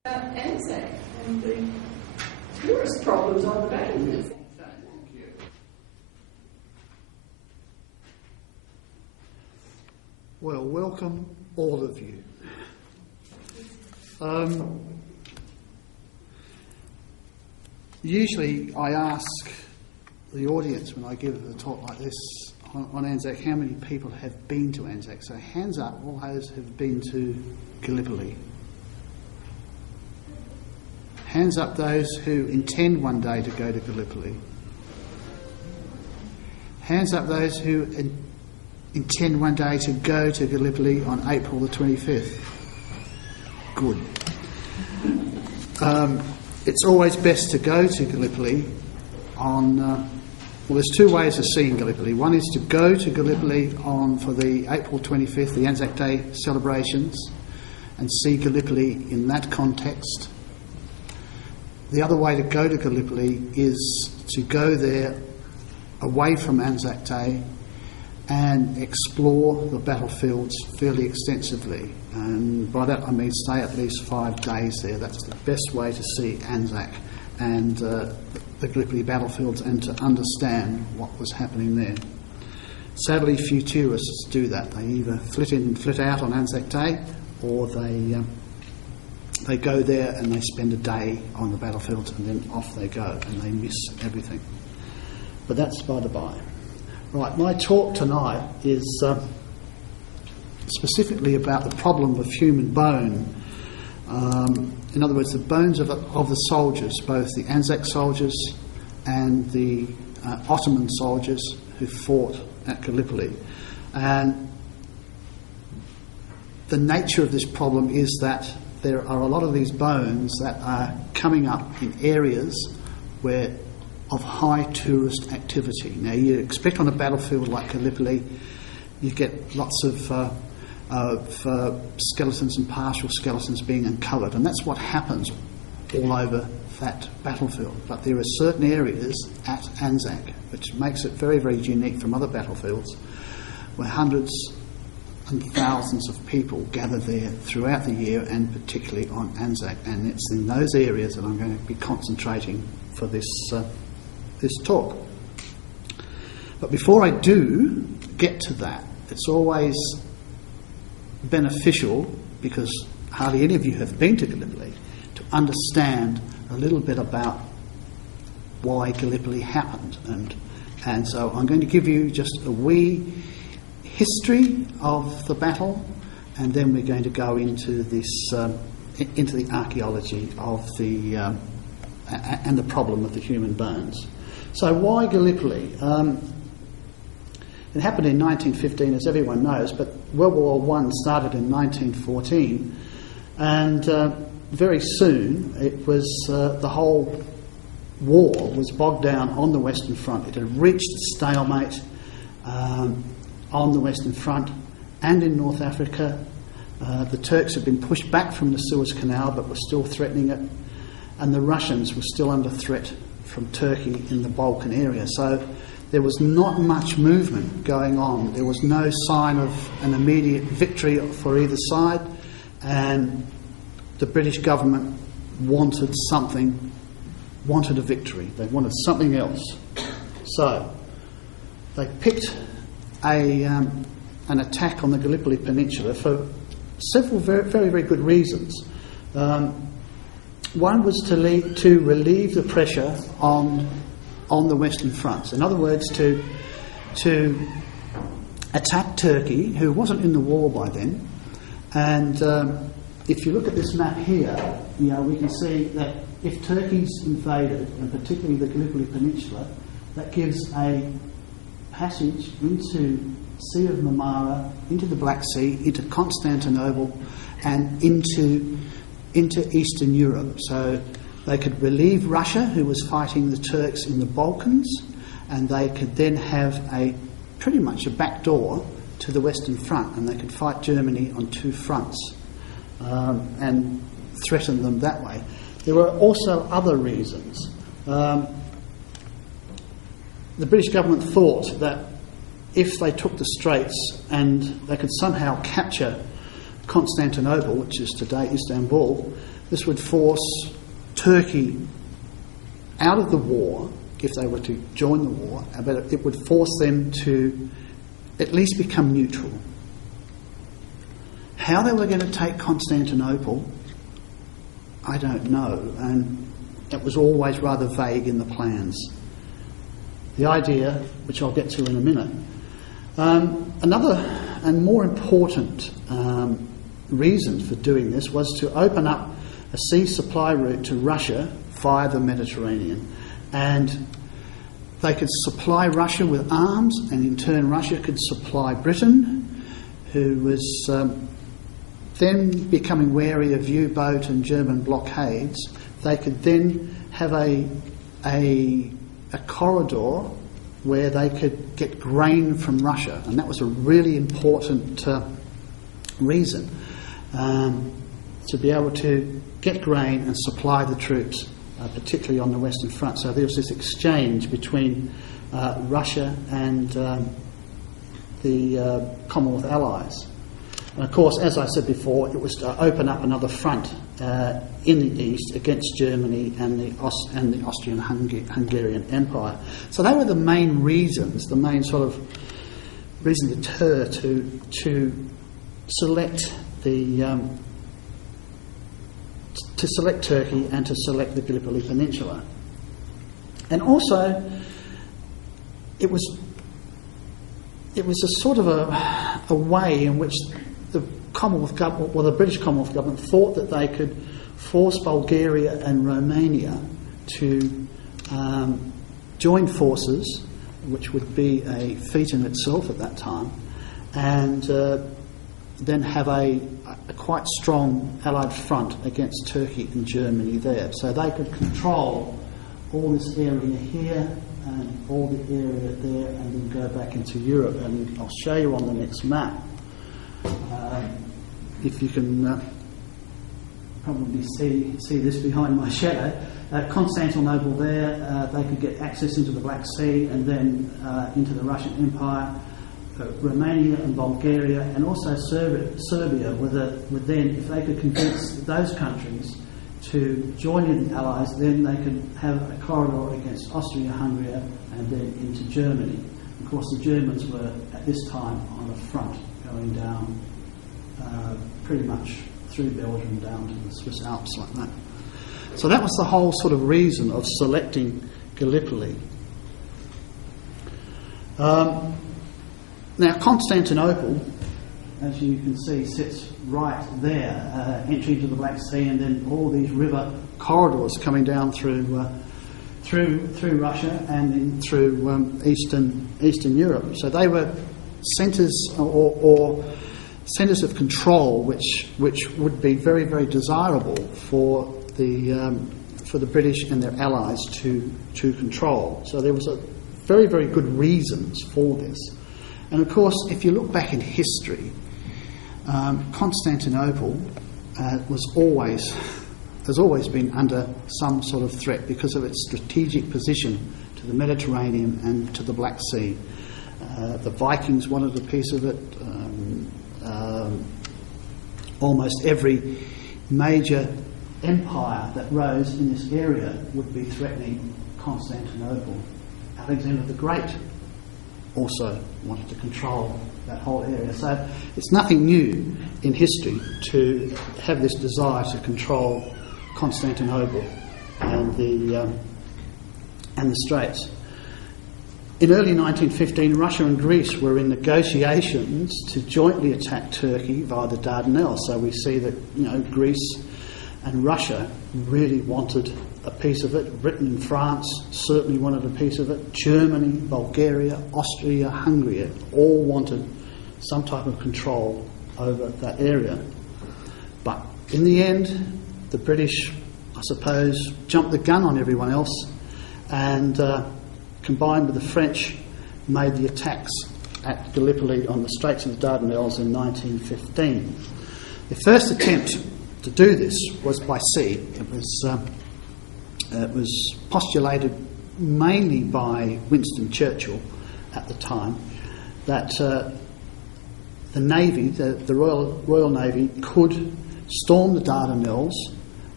Anzac and the tourist problems on the battlefield. Well, welcome all of you. Usually I ask the audience when I give a talk like this on Anzac how many people have been to Anzac. So hands up, all those who've been to Gallipoli. Hands up those who intend one day to go to Gallipoli. Hands up those who intend one day to go to Gallipoli on April the 25th. Good. It's always best to go to Gallipoli on... well, there's two ways of seeing Gallipoli. One is to go to Gallipoli for the April 25th, the Anzac Day celebrations, and see Gallipoli in that context. The other way to go to Gallipoli is to go there away from Anzac Day and explore the battlefields fairly extensively. And by that I mean stay at least 5 days there. That's the best way to see Anzac and the Gallipoli battlefields and to understand what was happening there. Sadly, few tourists do that. They either flit in and flit out on Anzac Day, or they go there and they spend a day on the battlefield and then off they go and they miss everything. But that's by the by. Right, my talk tonight is specifically about the problem of human bone. In other words, the bones of the soldiers, both the Anzac soldiers and the Ottoman soldiers who fought at Gallipoli. And the nature of this problem is that there are a lot of these bones that are coming up in areas of high tourist activity. Now, you expect on a battlefield like Gallipoli, you get lots of skeletons and partial skeletons being uncovered, and that's what happens all over that battlefield. But there are certain areas at Anzac which makes it very, very unique from other battlefields, where hundreds and thousands of people gather there throughout the year, and particularly on Anzac. And it's in those areas that I'm going to be concentrating for this talk. But before I do get to that, it's always beneficial, because hardly any of you have been to Gallipoli, to understand a little bit about why Gallipoli happened. And so I'm going to give you just a wee history of the battle, and then we're going to go into this into the archaeology of the and the problem of the human bones. So why Gallipoli? It happened in 1915, as everyone knows, but World War I started in 1914, and very soon it was the whole war was bogged down on the Western Front. It had reached stalemate on the Western Front and in North Africa. The Turks had been pushed back from the Suez Canal but were still threatening it, and the Russians were still under threat from Turkey in the Balkan area. So there was not much movement going on. There was no sign of an immediate victory for either side, and the British government wanted a victory. They wanted something else. So they picked an attack on the Gallipoli Peninsula for several very, very, very good reasons. One was to relieve the pressure on the Western Fronts. In other words, to attack Turkey, who wasn't in the war by then. And if you look at this map here, we can see that if Turkey's invaded, and particularly the Gallipoli Peninsula, that gives a passage into Sea of Marmara, into the Black Sea, into Constantinople, and into Eastern Europe. So they could relieve Russia, who was fighting the Turks in the Balkans, and they could then have pretty much a back door to the Western Front, and they could fight Germany on 2 fronts and threaten them that way. There were also other reasons. The British government thought that if they took the Straits and they could somehow capture Constantinople, which is today Istanbul, This would force Turkey out of the war, if they were to join the war, but it would force them to at least become neutral. How they were going to take Constantinople, I don't know, and it was always rather vague in the plans. The idea, which I'll get to in a minute, another and more important reason for doing this was to open up a sea supply route to Russia via the Mediterranean. And they could supply Russia with arms, and in turn Russia could supply Britain, who was then becoming wary of U-boat and German blockades. They could then have a corridor where they could get grain from Russia, and that was a really important reason, to be able to get grain and supply the troops, particularly on the Western Front. So there was this exchange between Russia and the Commonwealth Allies. And of course, as I said before, it was to open up another front in the east against Germany and the Austrian-Hungarian Empire. So they were the main reasons, the main sort of reason to select to select Turkey and to select the Gallipoli Peninsula. And also, it was a sort of a way in which the Commonwealth government, or the British Commonwealth government, thought that they could force Bulgaria and Romania to join forces, which would be a feat in itself at that time, and then have a quite strong Allied front against Turkey and Germany there. So they could control all this area here and all the area there, and then go back into Europe. And I'll show you on the next map, if you can probably see this behind my shadow. Constantinople there, they could get access into the Black Sea and then into the Russian Empire. Romania and Bulgaria, and also Serbia would then, if they could convince those countries to join in the Allies, then they could have a corridor against Austria-Hungary and then into Germany. Of course, the Germans were at this time on the front, going down pretty much through Belgium down to the Swiss Alps like that. So that was the whole sort of reason of selecting Gallipoli. Now, Constantinople, as you can see, sits right there, entry to the Black Sea, and then all these river corridors coming down through Russia and then through Eastern Europe. So they were centres or centres of control, which would be very, very desirable for the British and their allies to control. So there was a very, very good reasons for this. And of course, if you look back in history, Constantinople has always been under some sort of threat because of its strategic position to the Mediterranean and to the Black Sea. The Vikings wanted a piece of it. Almost every major empire that rose in this area would be threatening Constantinople. Alexander the Great also wanted to control that whole area. So it's nothing new in history to have this desire to control Constantinople and the Straits. In early 1915, Russia and Greece were in negotiations to jointly attack Turkey via the Dardanelles. So we see that Greece and Russia really wanted a piece of it. Britain and France certainly wanted a piece of it. Germany, Bulgaria, Austria, Hungary all wanted some type of control over that area. But in the end, the British, I suppose, jumped the gun on everyone else and combined with the French made the attacks at Gallipoli on the Straits of the Dardanelles in 1915. The first attempt to do this was by sea. It was postulated mainly by Winston Churchill at the time that the Navy, the Royal Navy, could storm the Dardanelles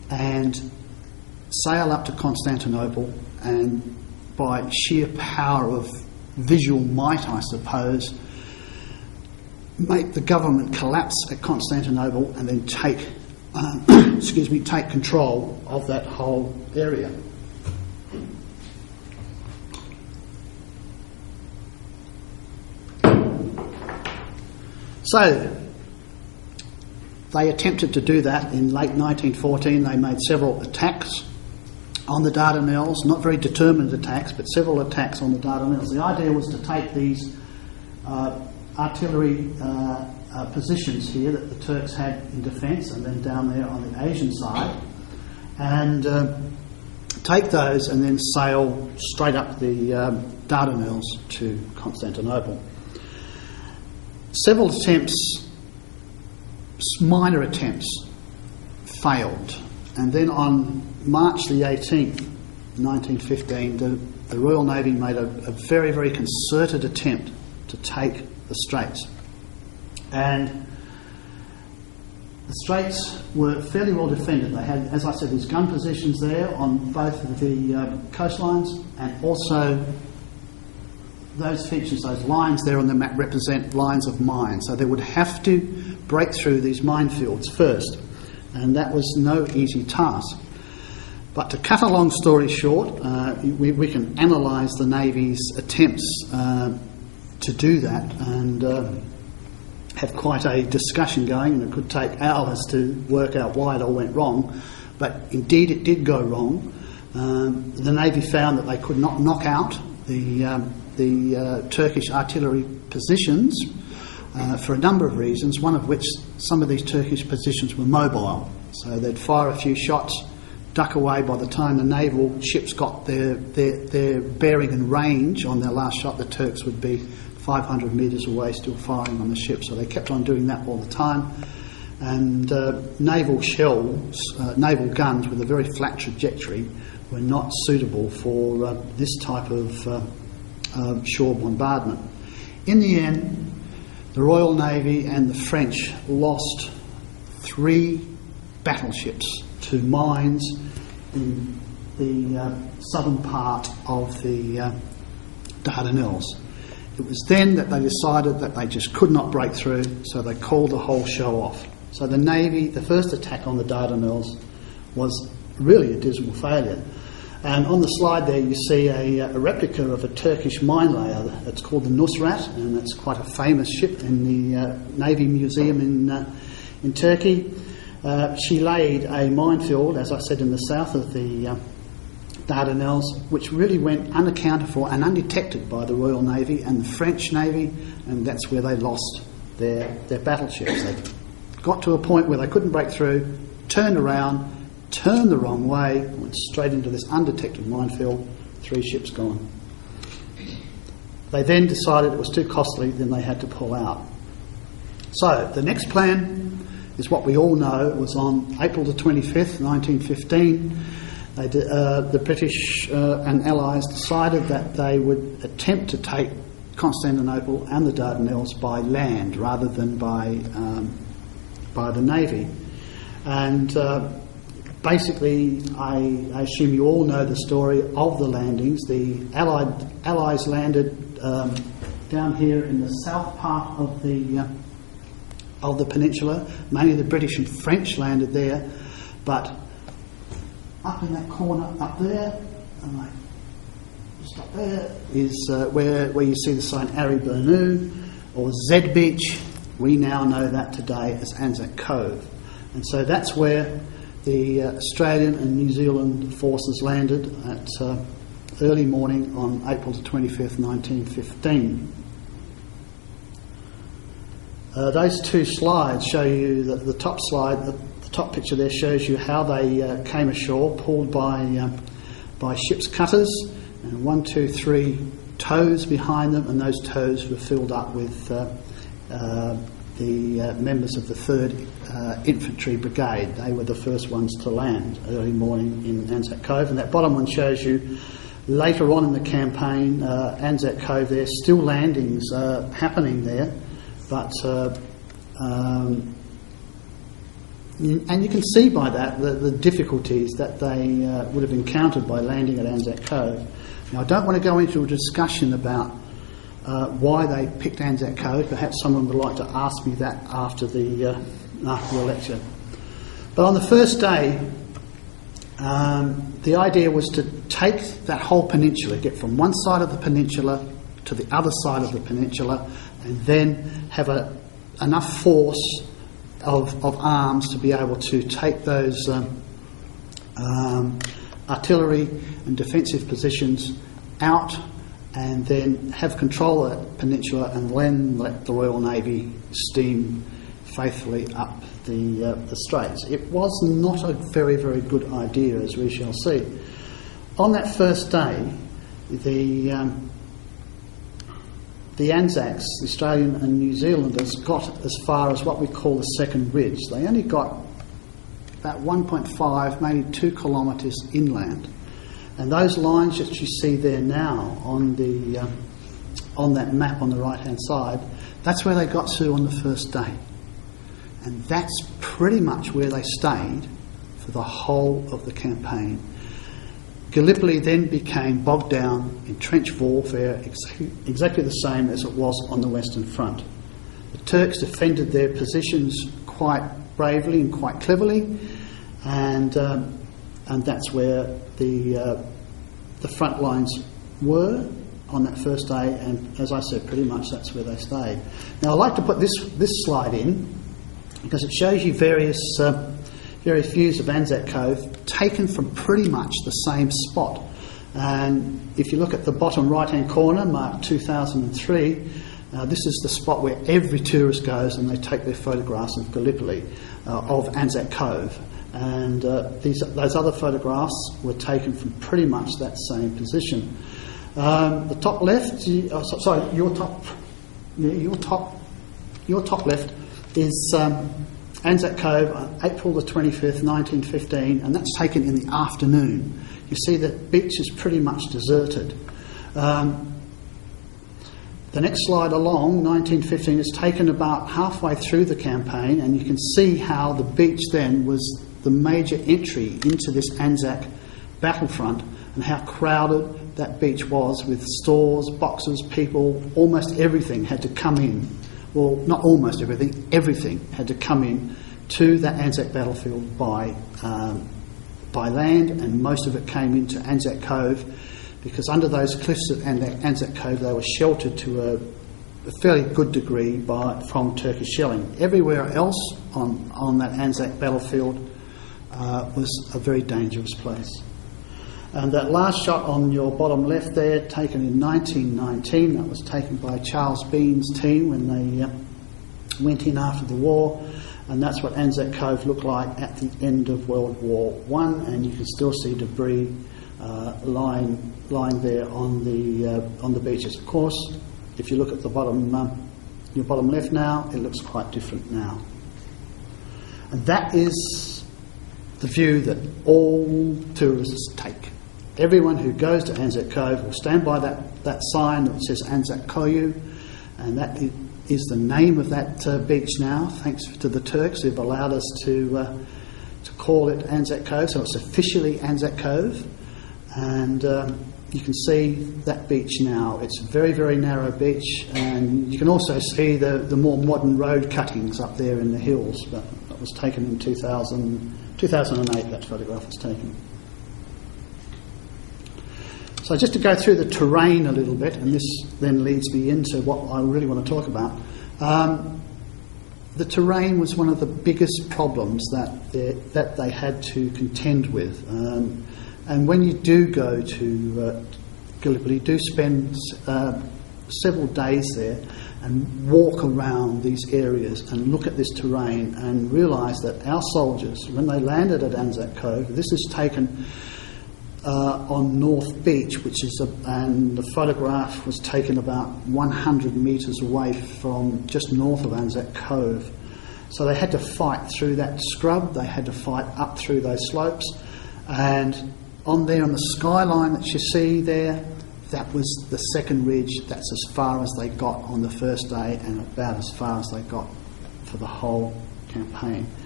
and sail up to Constantinople, and by sheer power of visual might, I suppose, make the government collapse at Constantinople and then take take control of that whole area. So they attempted to do that in late 1914. They made several attacks on the Dardanelles, not very determined attacks, but several attacks on the Dardanelles. The idea was to take these artillery positions here that the Turks had in defence, and then down there on the Asian side, and take those and then sail straight up the Dardanelles to Constantinople. Several attempts, minor attempts, failed, and then on March the 18th, 1915, the Royal Navy made a very, very concerted attempt to take the Straits. And the Straits were fairly well defended. They had, as I said, these gun positions there on both of the coastlines, and also those features, those lines there on the map represent lines of mines. So they would have to break through these minefields first, and that was no easy task. But to cut a long story short, we can analyse the Navy's attempts to do that, and have quite a discussion going, and it could take hours to work out why it all went wrong. But indeed it did go wrong. The Navy found that they could not knock out the Turkish artillery positions for a number of reasons, one of which some of these Turkish positions were mobile. So they'd fire a few shots, duck away. By the time the naval ships got their bearing and range on their last shot, the Turks would be 500 metres away still firing on the ship. So they kept on doing that all the time. And naval shells, naval guns with a very flat trajectory were not suitable for this type of shore bombardment. In the end, the Royal Navy and the French lost 3 battleships to mines in the southern part of the Dardanelles. It was then that they decided that they just could not break through, so they called the whole show off. So the Navy, the first attack on the Dardanelles, was really a dismal failure. And on the slide there you see a replica of a Turkish mine layer. It's called the Nusrat, and it's quite a famous ship in the Navy Museum in Turkey. She laid a minefield, as I said, in the south of the Dardanelles, which really went unaccounted for and undetected by the Royal Navy and the French Navy, and that's where they lost their battleships. They got to a point where they couldn't break through, turned around, turned the wrong way, went straight into this undetected minefield, 3 ships gone. They then decided it was too costly, then they had to pull out. So the next plan is what we all know. It was on April the 25th, 1915. The British and Allies decided that they would attempt to take Constantinople and the Dardanelles by land rather than by the Navy. And basically, I assume you all know the story of the landings. The Allies landed down here in the south part of the peninsula. Mainly the British and French landed there, but up in that corner up there, and just up there, is where you see the sign Ari Bernu or Z Beach. We now know that today as Anzac Cove. And so that's where the Australian and New Zealand forces landed at early morning on April the 25th, 1915. Those 2 slides show you that the top slide, the top picture there shows you how they came ashore, pulled by ship's cutters, and 1, 2, 3 tows behind them, and those tows were filled up with the members of the 3rd Infantry Brigade. They were the first ones to land early morning in Anzac Cove, and that bottom one shows you later on in the campaign, Anzac Cove. There's still landings And you can see by that the difficulties that they would have encountered by landing at Anzac Cove. Now, I don't want to go into a discussion about why they picked Anzac Cove. Perhaps someone would like to ask me that after the lecture. But on the first day, the idea was to take that whole peninsula, get from one side of the peninsula to the other side of the peninsula, and then have enough force of arms to be able to take those artillery and defensive positions out, and then have control of that peninsula, and then let the Royal Navy steam faithfully up the straits. It was not a very, very good idea, as we shall see. On that first day, the Anzacs, the Australian and New Zealanders, got as far as what we call the second ridge. They only got about 1.5, maybe 2 kilometres inland. And those lines that you see there now on that map on the right-hand side, that's where they got to on the first day. And that's pretty much where they stayed for the whole of the campaign. Gallipoli then became bogged down in trench warfare, exactly the same as it was on the Western Front. The Turks defended their positions quite bravely and quite cleverly, and that's where the front lines were on that first day. And as I said, pretty much that's where they stayed. Now, I'd like to put this slide in because it shows you various views of Anzac Cove taken from pretty much the same spot. And if you look at the bottom right-hand corner, marked 2003, this is the spot where every tourist goes and they take their photographs of Gallipoli, of Anzac Cove. And those other photographs were taken from pretty much that same position. The top left, your top left is Anzac Cove on April the 25th, 1915, and that's taken in the afternoon. You see the beach is pretty much deserted. The next slide along, 1915, is taken about halfway through the campaign, and you can see how the beach then was the major entry into this Anzac battlefront, and how crowded that beach was with stores, boxes, people. Almost everything had to come in. Well, not almost everything, everything had to come in to that Anzac battlefield by land, and most of it came into Anzac Cove, because under those cliffs at Anzac Cove they were sheltered to a fairly good degree from Turkish shelling. Everywhere else on that Anzac battlefield was a very dangerous place. And that last shot on your bottom left there, taken in 1919, that was taken by Charles Bean's team when they went in after the war, and that's what Anzac Cove looked like at the end of World War I, and you can still see debris lying there on the beaches. Of course, if you look at the your bottom left now, it looks quite different now. And that is the view that all tourists take. Everyone who goes to Anzac Cove will stand by that sign that says Anzac Cove, and that is the name of that beach now, thanks to the Turks who've allowed us to call it Anzac Cove. So it's officially Anzac Cove, and you can see that beach now. It's a very, very narrow beach, and you can also see the more modern road cuttings up there in the hills. But that was taken in 2008, that photograph was taken. So just to go through the terrain a little bit, and this then leads me into what I really want to talk about. The terrain was one of the biggest problems that they had to contend with. And when you do go to Gallipoli, do spend several days there and walk around these areas and look at this terrain and realise that our soldiers, when they landed at Anzac Cove, this is taken on North Beach, and the photograph was taken about 100 metres away from just north of Anzac Cove. So they had to fight through that scrub, they had to fight up through those slopes, and on there on the skyline that you see there, that was the second ridge. That's as far as they got on the first day, and about as far as they got for the whole campaign.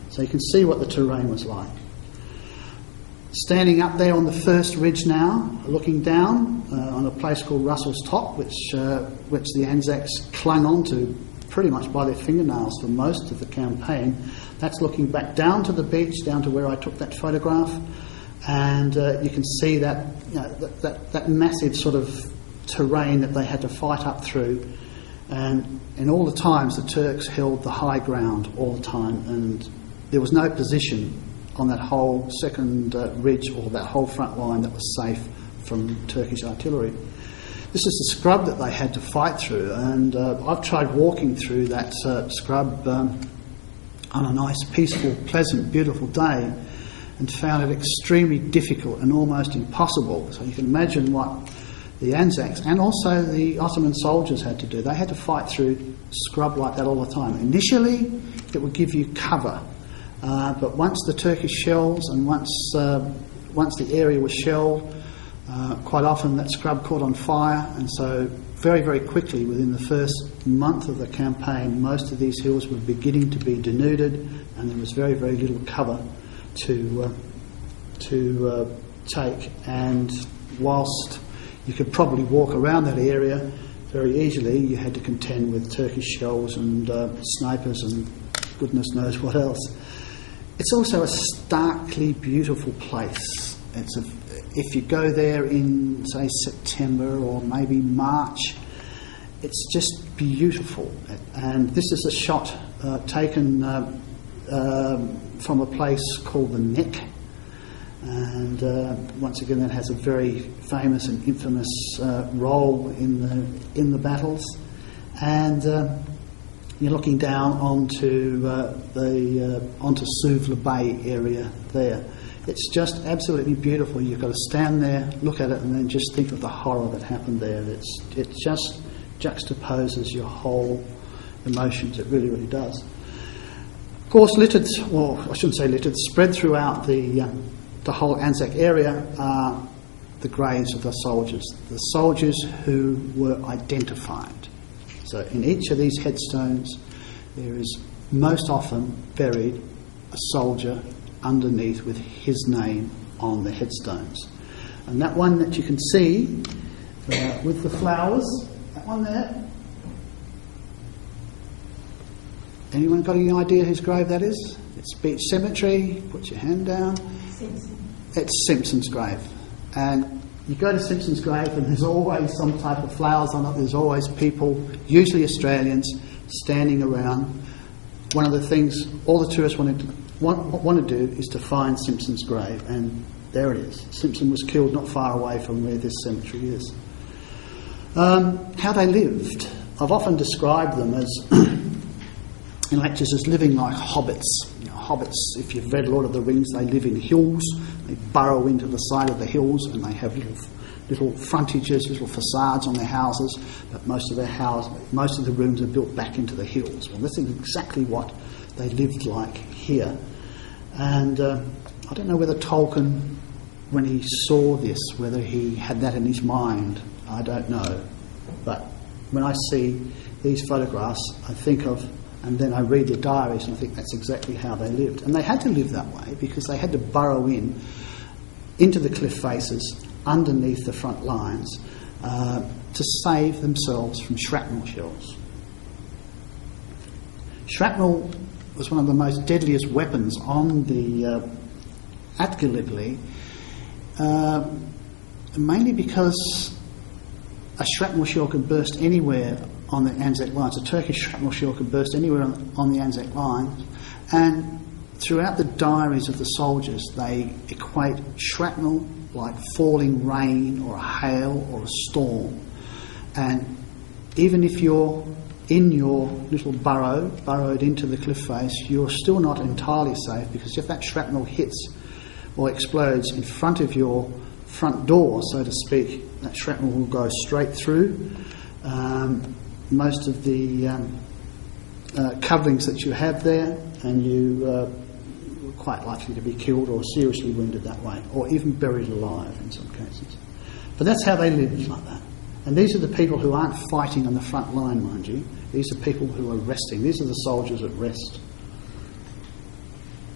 So you can see what the terrain was like. Standing up there on the first ridge now, looking down on a place called Russell's Top, which the Anzacs clung on to pretty much by their fingernails for most of the campaign. That's looking back down to the beach, down to where I took that photograph, and you can see that, that massive sort of terrain that they had to fight up through. And in all the times, the Turks held the high ground all the time, and there was no position on that whole second ridge or that whole front line that was safe from Turkish artillery. This is the scrub that they had to fight through, and I've tried walking through that scrub on a nice, peaceful, pleasant, beautiful day, and found it extremely difficult and almost impossible. So you can imagine what the Anzacs and also the Ottoman soldiers had to do. They had to fight through scrub like that all the time. Initially, it would give you cover. But once the Turkish shells and once the area was shelled, quite often that scrub caught on fire, and so very, very quickly, within the first month of the campaign, most of these hills were beginning to be denuded, and there was very, very little cover to take. And whilst you could probably walk around that area very easily, you had to contend with Turkish shells and snipers and goodness knows what else. It's also a starkly beautiful place. If you go there in, say, September or maybe March, it's just beautiful. And this is a shot taken from a place called the Neck. And once again, that has a very famous and infamous role in the battles. And you're looking down onto Suvla Bay area there. It's just absolutely beautiful. You've got to stand there, look at it, and then just think of the horror that happened there. It just juxtaposes your whole emotions. It really, really does. Of course, littered, or I shouldn't say littered, spread throughout the whole Anzac area are the graves of the soldiers who were identified. So in each of these headstones, there is most often buried a soldier underneath with his name on the headstones. And that one that you can see with the flowers, that one there, anyone got any idea whose grave that is? It's Beach Cemetery. Put your hand down. Simpson. It's Simpson's grave. And you go to Simpson's grave and there's always some type of flowers on it. There's always people, usually Australians, standing around. One of the things all the tourists want to do is to find Simpson's grave, and there it is. Simpson was killed not far away from where this cemetery is. How they lived. I've often described them as, in lectures, as living like hobbits. Hobbits, if you've read Lord of the Rings, they live in hills. They burrow into the side of the hills, and they have little frontages, little facades on their houses. But most of the rooms are built back into the hills. Well, this is exactly what they lived like here. And I don't know whether Tolkien, when he saw this, whether he had that in his mind. I don't know. But when I see these photographs, I think of, and then I read their diaries and I think that's exactly how they lived. And they had to live that way because they had to burrow into the cliff faces underneath the front lines to save themselves from shrapnel shells. Shrapnel was one of the most deadliest weapons on at Gallipoli, mainly because a shrapnel shell could burst anywhere on the Anzac lines. A Turkish shrapnel shell could burst anywhere on the Anzac lines, and throughout the diaries of the soldiers, they equate shrapnel like falling rain or a hail or a storm. And even if you're in your little burrowed into the cliff face, you're still not entirely safe, because if that shrapnel hits or explodes in front of your front door, so to speak, that shrapnel will go straight through most of the coverings that you have there, and you are quite likely to be killed or seriously wounded that way, or even buried alive in some cases. But that's how they lived, like that. And these are the people who aren't fighting on the front line, mind you. These are people who are resting. These are the soldiers at rest.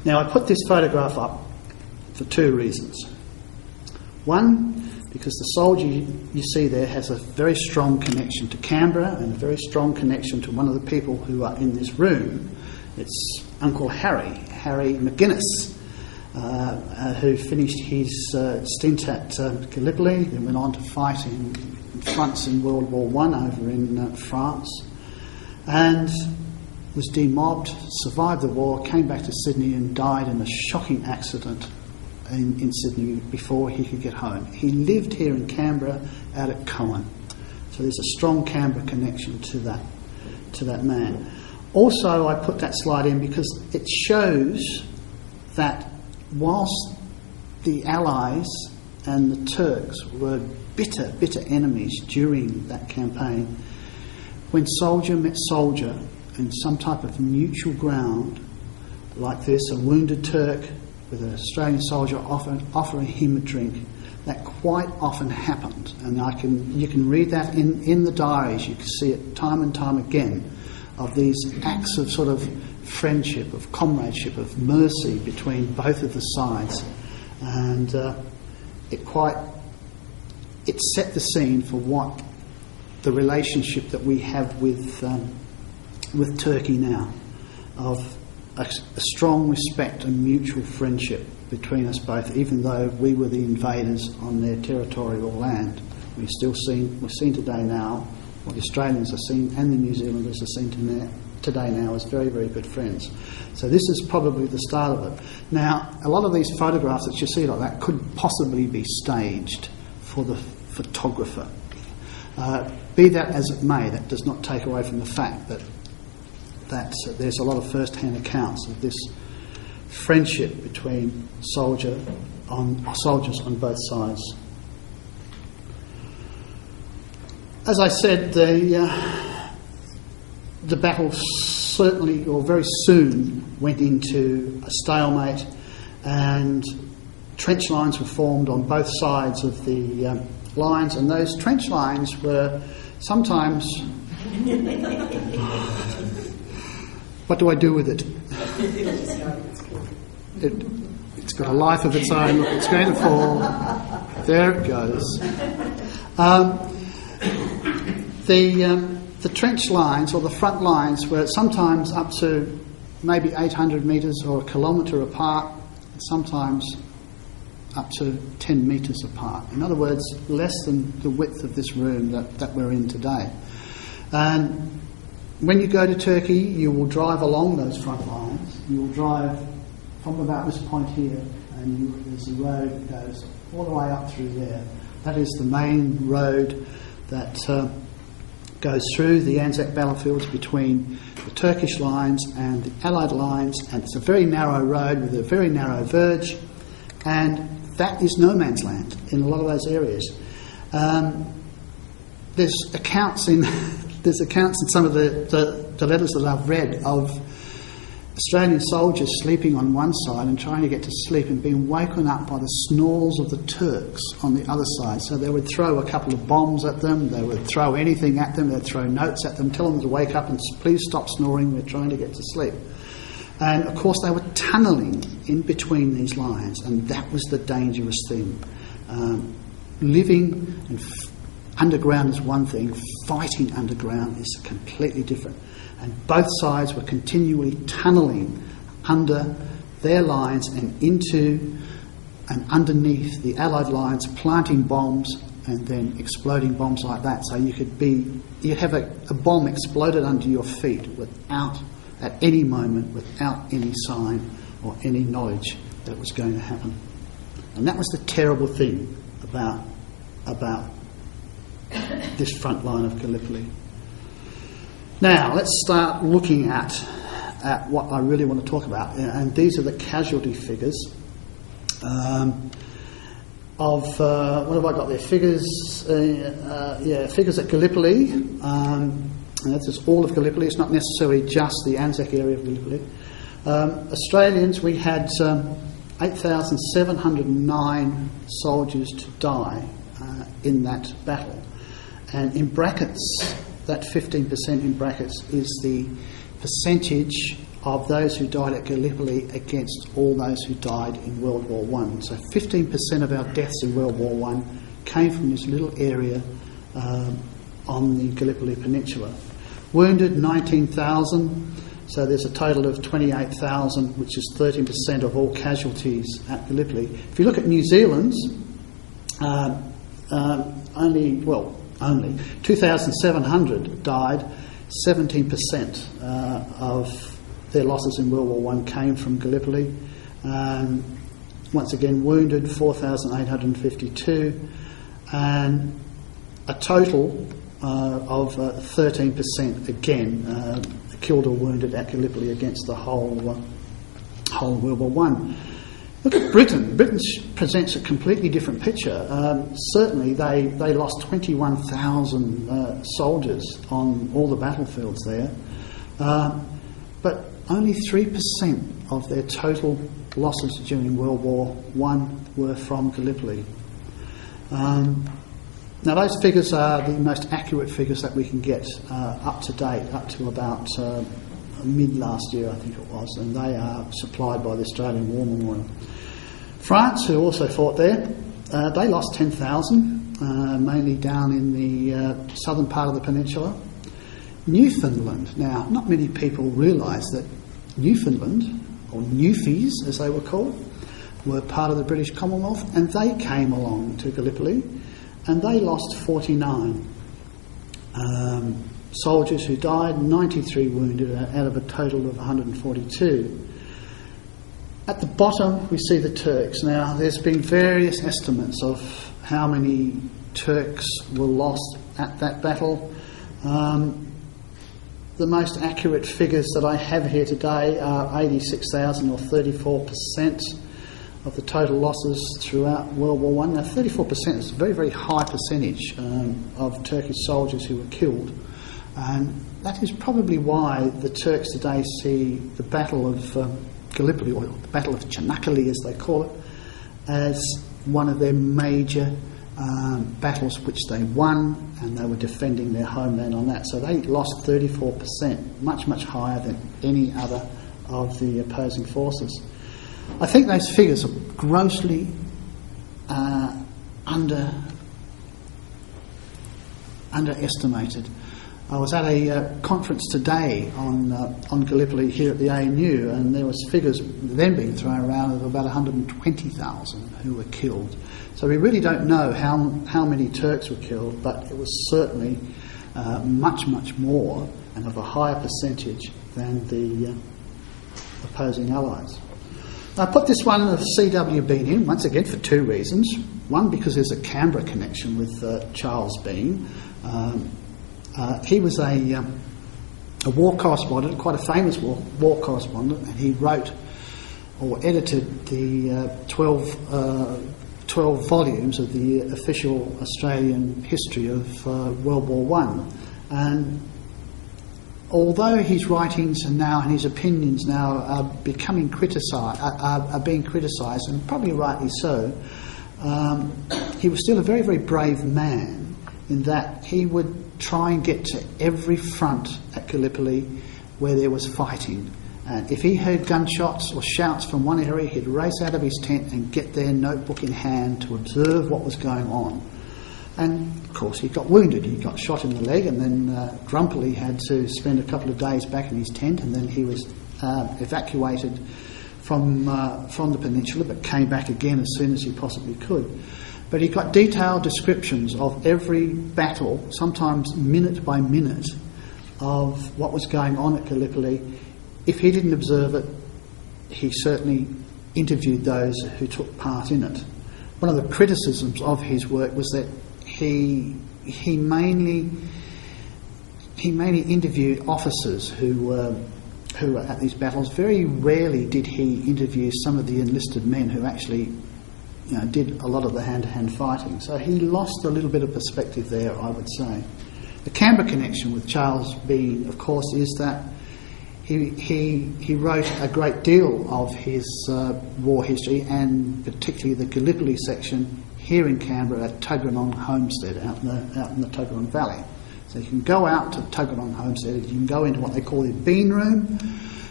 Now, I put this photograph up for two reasons. One, because the soldier you see there has a very strong connection to Canberra and a very strong connection to one of the people who are in this room. It's Uncle Harry McGuinness, who finished his stint at Gallipoli, then went on to fight in fronts in World War I over in France, and was demobbed, survived the war, came back to Sydney and died in a shocking accident in Sydney before he could get home. He lived here in Canberra out at Cohen. So there's a strong Canberra connection to that man. Also, I put that slide in because it shows that whilst the Allies and the Turks were bitter enemies during that campaign, when soldier met soldier in some type of neutral ground like this, a wounded Turk with an Australian soldier offering him a drink, that quite often happened. And you can read that in the diaries. You can see it time and time again, of these acts of sort of friendship, of comradeship, of mercy between both of the sides. And it set the scene for what the relationship that we have with Turkey now, of a strong respect and mutual friendship between us both, even though we were the invaders on their territorial land. We're seen today now, what the Australians are seen and the New Zealanders are seen today now as very, very good friends. So this is probably the start of it. Now, a lot of these photographs that you see like that could possibly be staged for the photographer. Be that as it may, that does not take away from the fact that there's a lot of first-hand accounts of this friendship between soldiers on both sides. As I said, the battle certainly, or very soon, went into a stalemate, and trench lines were formed on both sides of the lines, and those trench lines were sometimes... What do I do with it? It's got a life of its own. Look, it's going to fall. There it goes. The trench lines, or the front lines, were sometimes up to maybe 800 metres or a kilometre apart, and sometimes up to 10 metres apart. In other words, less than the width of this room that we're in today. And when you go to Turkey, you will drive along those front lines. You will drive from about this point here, and there's a road that goes all the way up through there. That is the main road that goes through the Anzac Battlefields between the Turkish lines and the Allied lines, and it's a very narrow road with a very narrow verge, and that is no man's land in a lot of those areas. There's accounts in some of the letters that I've read of Australian soldiers sleeping on one side and trying to get to sleep and being woken up by the snores of the Turks on the other side. So they would throw a couple of bombs at them, they would throw anything at them, they'd throw notes at them, tell them to wake up and please stop snoring, we're trying to get to sleep. And of course they were tunnelling in between these lines, and that was the dangerous thing. Living underground is one thing, fighting underground is completely different. And both sides were continually tunnelling under their lines and into and underneath the Allied lines, planting bombs and then exploding bombs like that. So you'd have a bomb exploded under your feet at any moment, without any sign or any knowledge that it was going to happen. And that was the terrible thing about this front line of Gallipoli. Now, let's start looking at what I really want to talk about. And these are the casualty figures of, what have I got there? Figures at Gallipoli. And this is all of Gallipoli. It's not necessarily just the Anzac area of Gallipoli. Australians, we had 8,709 soldiers to die in that battle. And in brackets, that 15% in brackets is the percentage of those who died at Gallipoli against all those who died in World War One. So 15% of our deaths in World War One came from this little area on the Gallipoli Peninsula. Wounded, 19,000, so there's a total of 28,000, which is 13% of all casualties at Gallipoli. If you look at New Zealand's, only 2,700 died. 17% of their losses in World War One came from Gallipoli. Once again, wounded 4,852, and a total of 13% again killed or wounded at Gallipoli against the whole World War One. Look at Britain. Britain presents a completely different picture. Certainly, they lost 21,000 soldiers on all the battlefields there, but only 3% of their total losses during World War One were from Gallipoli. Now, those figures are the most accurate figures that we can get up to date, up to about mid last year, I think it was, and they are supplied by the Australian War Memorial. France, who also fought there, they lost 10,000, mainly down in the southern part of the peninsula. Newfoundland, now, not many people realise that Newfoundland, or Newfies as they were called, were part of the British Commonwealth, and they came along to Gallipoli, and they lost 49 soldiers who died, 93 wounded out of a total of 142. At the bottom we see the Turks. Now there's been various estimates of how many Turks were lost at that battle. The most accurate figures that I have here today are 86,000 or 34% of the total losses throughout World War One. Now 34% is a very, very high percentage of Turkish soldiers who were killed, and that is probably why the Turks today see the Battle of Gallipoli, or the Battle of Çanakkale as they call it, as one of their major battles which they won, and they were defending their homeland on that. So they lost 34%, much, much higher than any other of the opposing forces. I think those figures are grossly underestimated. I was at a conference today on Gallipoli here at the ANU, and there was figures then being thrown around of about 120,000 who were killed. So we really don't know how many Turks were killed, but it was certainly much, much more and of a higher percentage than the opposing Allies. I put this one of C.W. Bean in, once again, for two reasons. One, because there's a Canberra connection with Charles Bean. He was a war correspondent, quite a famous war correspondent, and he wrote or edited the 12 volumes of the official Australian history of World War One. And although his writings now and his opinions now are being criticised, and probably rightly so, he was still a very, very brave man in that he would try and get to every front at Gallipoli where there was fighting. And if he heard gunshots or shouts from one area, he'd race out of his tent and get there, notebook in hand, to observe what was going on. And, of course, he got wounded. He got shot in the leg, and then grumpily had to spend a couple of days back in his tent, and then he was evacuated from the peninsula, but came back again as soon as he possibly could. But he got detailed descriptions of every battle, sometimes minute by minute, of what was going on at Gallipoli. If he didn't observe it, he certainly interviewed those who took part in it. One of the criticisms of his work was that he mainly interviewed officers who were at these battles. Very rarely did he interview some of the enlisted men who actually did a lot of the hand-to-hand fighting. So he lost a little bit of perspective there, I would say. The Canberra connection with Charles Bean, of course, is that he wrote a great deal of his war history, and particularly the Gallipoli section here in Canberra at Tuggeranong Homestead, out in the Tuggeranong Valley. So you can go out to Tuggeranong Homestead, you can go into what they call the bean room,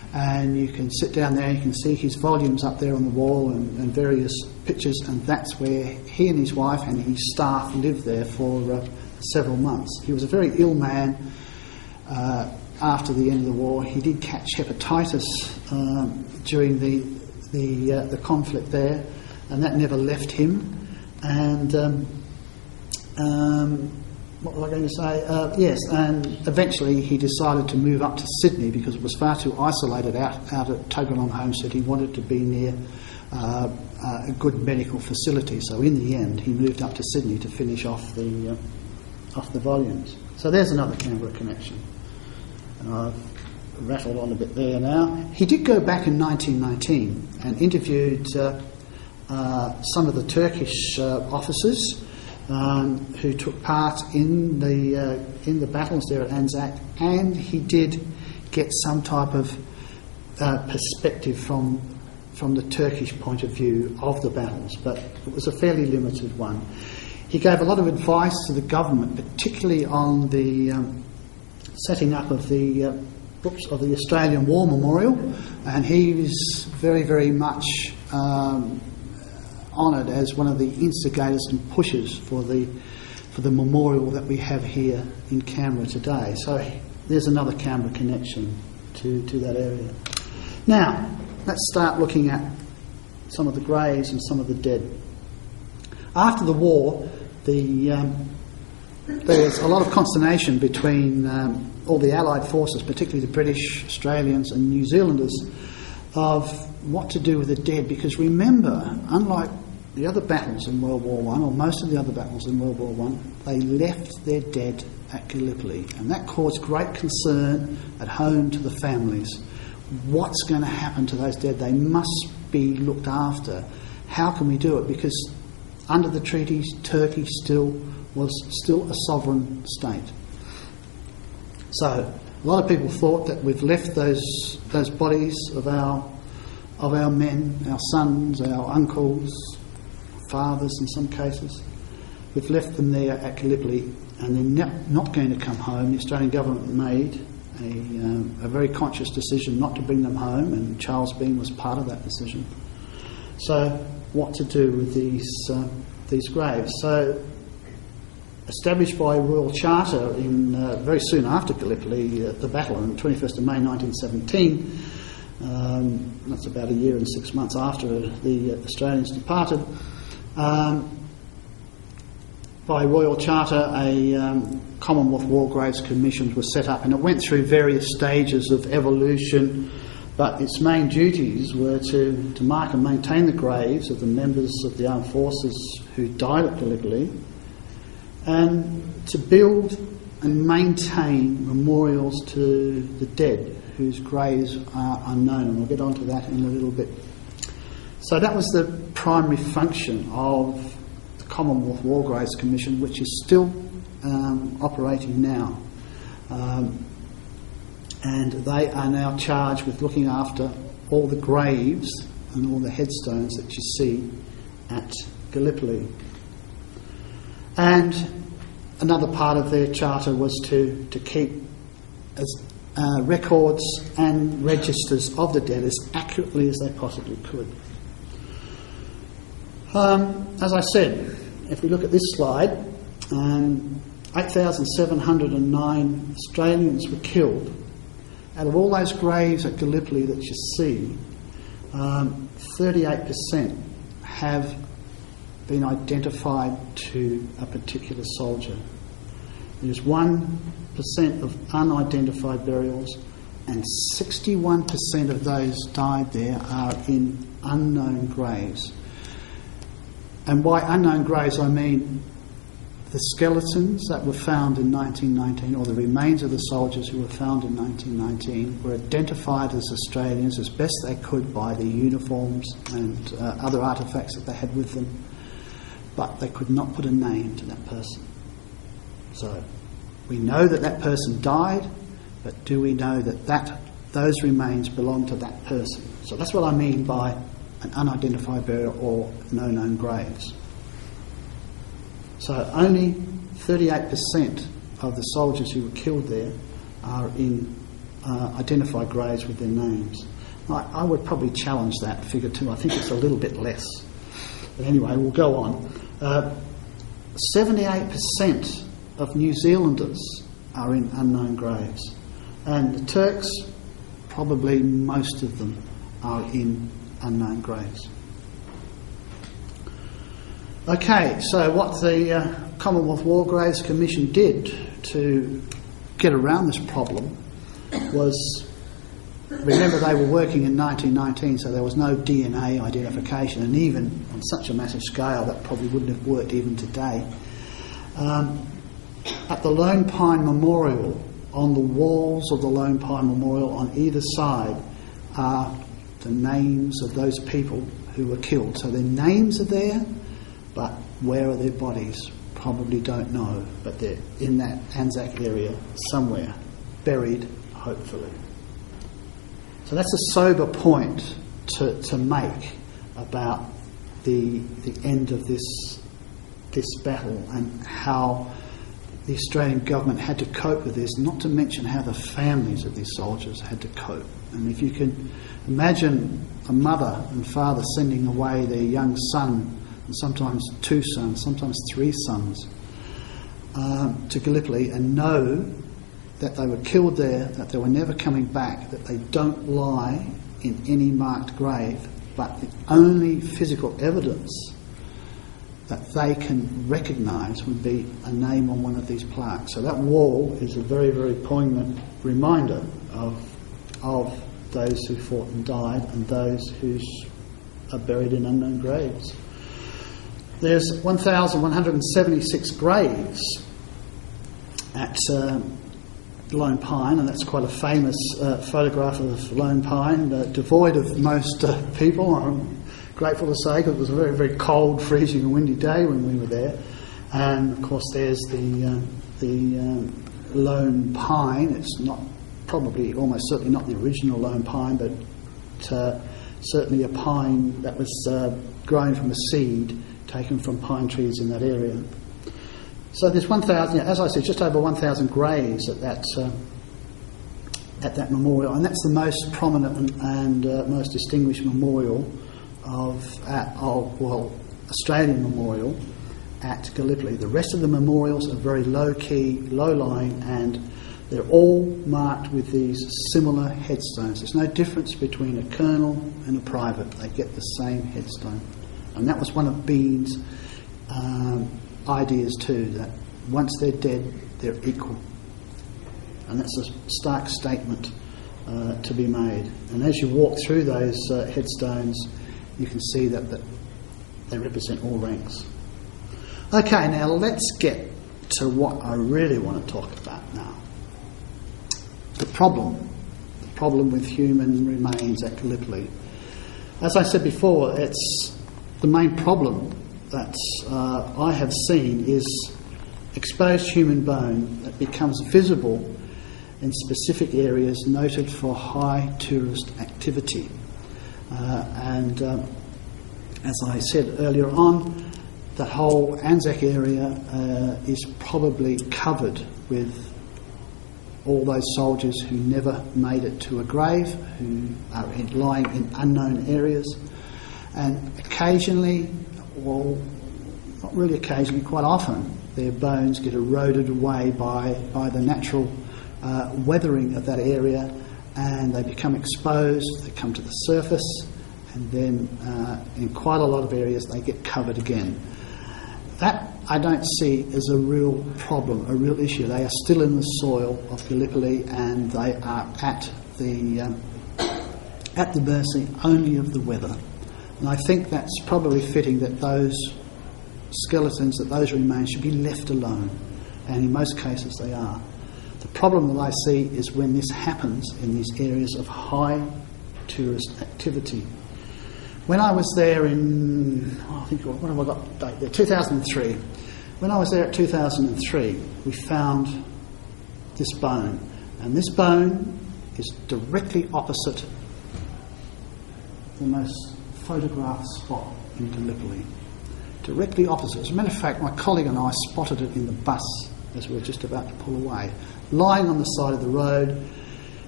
and you can sit down there and you can see his volumes up there on the wall and various pictures, and that's where he and his wife and his staff lived there for several months. He was a very ill man after the end of the war. He did catch hepatitis during the conflict there, and that never left him. And what was I going to say? Yes, and eventually he decided to move up to Sydney because it was far too isolated out at Tuggeranong Homestead. He wanted to be near a good medical facility. So in the end, he moved up to Sydney to finish off the volumes. So there's another Canberra connection. And I've rattled on a bit there now. He did go back in 1919 and interviewed some of the Turkish officers who took part in the battles there at Anzac, and he did get some type of perspective from the Turkish point of view of the battles, but it was a fairly limited one. He gave a lot of advice to the government, particularly on the setting up of the Australian War Memorial, and he was very, very much honoured as one of the instigators and pushers for the memorial that we have here in Canberra today. So there's another Canberra connection to that area. Now, let's start looking at some of the graves and some of the dead. After the war, there was a lot of consternation between all the Allied forces, particularly the British, Australians and New Zealanders, of what to do with the dead, because remember, unlike the other battles in World War I, or most of the other battles in World War I, they left their dead at Gallipoli, and that caused great concern at home to the families. What's going to happen to those dead? They must be looked after. How can we do it? Because under the treaties, Turkey was still a sovereign state. So a lot of people thought that we've left those bodies of our men, our sons, our uncles, fathers in some cases, we've left them there at Gallipoli, and they're not going to come home. The Australian government made a very conscious decision not to bring them home, and Charles Bean was part of that decision. So what to do with these graves? So established by Royal Charter very soon after Gallipoli, the battle on the 21st of May 1917, that's about a year and 6 months after the Australians departed, by Royal Charter a Commonwealth War Graves Commission was set up, and it went through various stages of evolution, but its main duties were to mark and maintain the graves of the members of the armed forces who died at Gallipoli, and to build and maintain memorials to the dead whose graves are unknown, and we'll get onto that in a little bit. So that was the primary function of the Commonwealth War Graves Commission, which is still operating now. And they are now charged with looking after all the graves and all the headstones that you see at Gallipoli. And another part of their charter was to keep records and registers of the dead as accurately as they possibly could. As I said, if we look at this slide, 8,709 Australians were killed. Out of all those graves at Gallipoli that you see, 38% have been identified to a particular soldier. There's 1% of unidentified burials, and 61% of those died there are in unknown graves. And by unknown graves, I mean the skeletons that were found in 1919, or the remains of the soldiers who were found in 1919, were identified as Australians as best they could by the uniforms and other artefacts that they had with them, but they could not put a name to that person. So we know that that person died, but do we know that those remains belong to that person? So that's what I mean by an unidentified burial or no known graves. So only 38% of the soldiers who were killed there are in identify graves with their names. I would probably challenge that figure too. I think it's a little bit less. But anyway, we'll go on. 78% of New Zealanders are in unknown graves. And the Turks, probably most of them are in unknown graves. Okay, so what the Commonwealth War Graves Commission did to get around this problem was, remember they were working in 1919, so there was no DNA identification, and even on such a massive scale that probably wouldn't have worked even today. At the Lone Pine Memorial, on the walls of the Lone Pine Memorial on either side are the names of those people who were killed. So their names are there, but where are their bodies? Probably don't know, but they're in that Anzac area somewhere, buried, hopefully. So that's a sober point to make about the end of this battle and how the Australian government had to cope with this, not to mention how the families of these soldiers had to cope. And if you can imagine a mother and father sending away their young son, and sometimes two sons, sometimes three sons, to Gallipoli, and know that they were killed there, that they were never coming back, that they don't lie in any marked grave, but the only physical evidence that they can recognise would be a name on one of these plaques. So that wall is a very, very poignant reminder of those who fought and died and those who are buried in unknown graves. There's 1,176 graves at Lone Pine, and that's quite a famous photograph of Lone Pine, devoid of most people. I'm grateful to say, because it was a very, very cold, freezing and windy day when we were there. And of course there's the Lone Pine. It's not probably, almost certainly not the original Lone Pine, but certainly a pine that was grown from a seed taken from pine trees in that area. So there's 1,000, as I said, just over 1,000 graves at that memorial, and that's the most prominent and most distinguished memorial Australian memorial at Gallipoli. The rest of the memorials are very low-key, low-lying, and they're all marked with these similar headstones. There's no difference between a colonel and a private. They get the same headstone. And that was one of Bean's ideas too, that once they're dead, they're equal. And that's a stark statement to be made. And as you walk through those headstones, you can see that they represent all ranks. Okay, now let's get to what I really want to talk about now. The problem with human remains at Gallipoli. As I said before, it's the main problem that I have seen is exposed human bone that becomes visible in specific areas noted for high tourist activity. As I said earlier on, that whole Anzac area is probably covered with all those soldiers who never made it to a grave, who are lying in unknown areas. And occasionally, well, not really occasionally, quite often, their bones get eroded away by the natural weathering of that area, and they become exposed, they come to the surface, and then in quite a lot of areas they get covered again. That I don't see as a real problem, a real issue. They are still in the soil of Gallipoli, and they are at the mercy only of the weather. And I think that's probably fitting that those skeletons, that those remains should be left alone, and in most cases they are. The problem that I see is when this happens in these areas of high tourist activity. When I was there in, what have I got the date there? 2003. When I was there at 2003, we found this bone, and this bone is directly opposite the most photographed spot in Gallipoli. Directly opposite. As a matter of fact, my colleague and I spotted it in the bus as we were just about to pull away. Lying on the side of the road,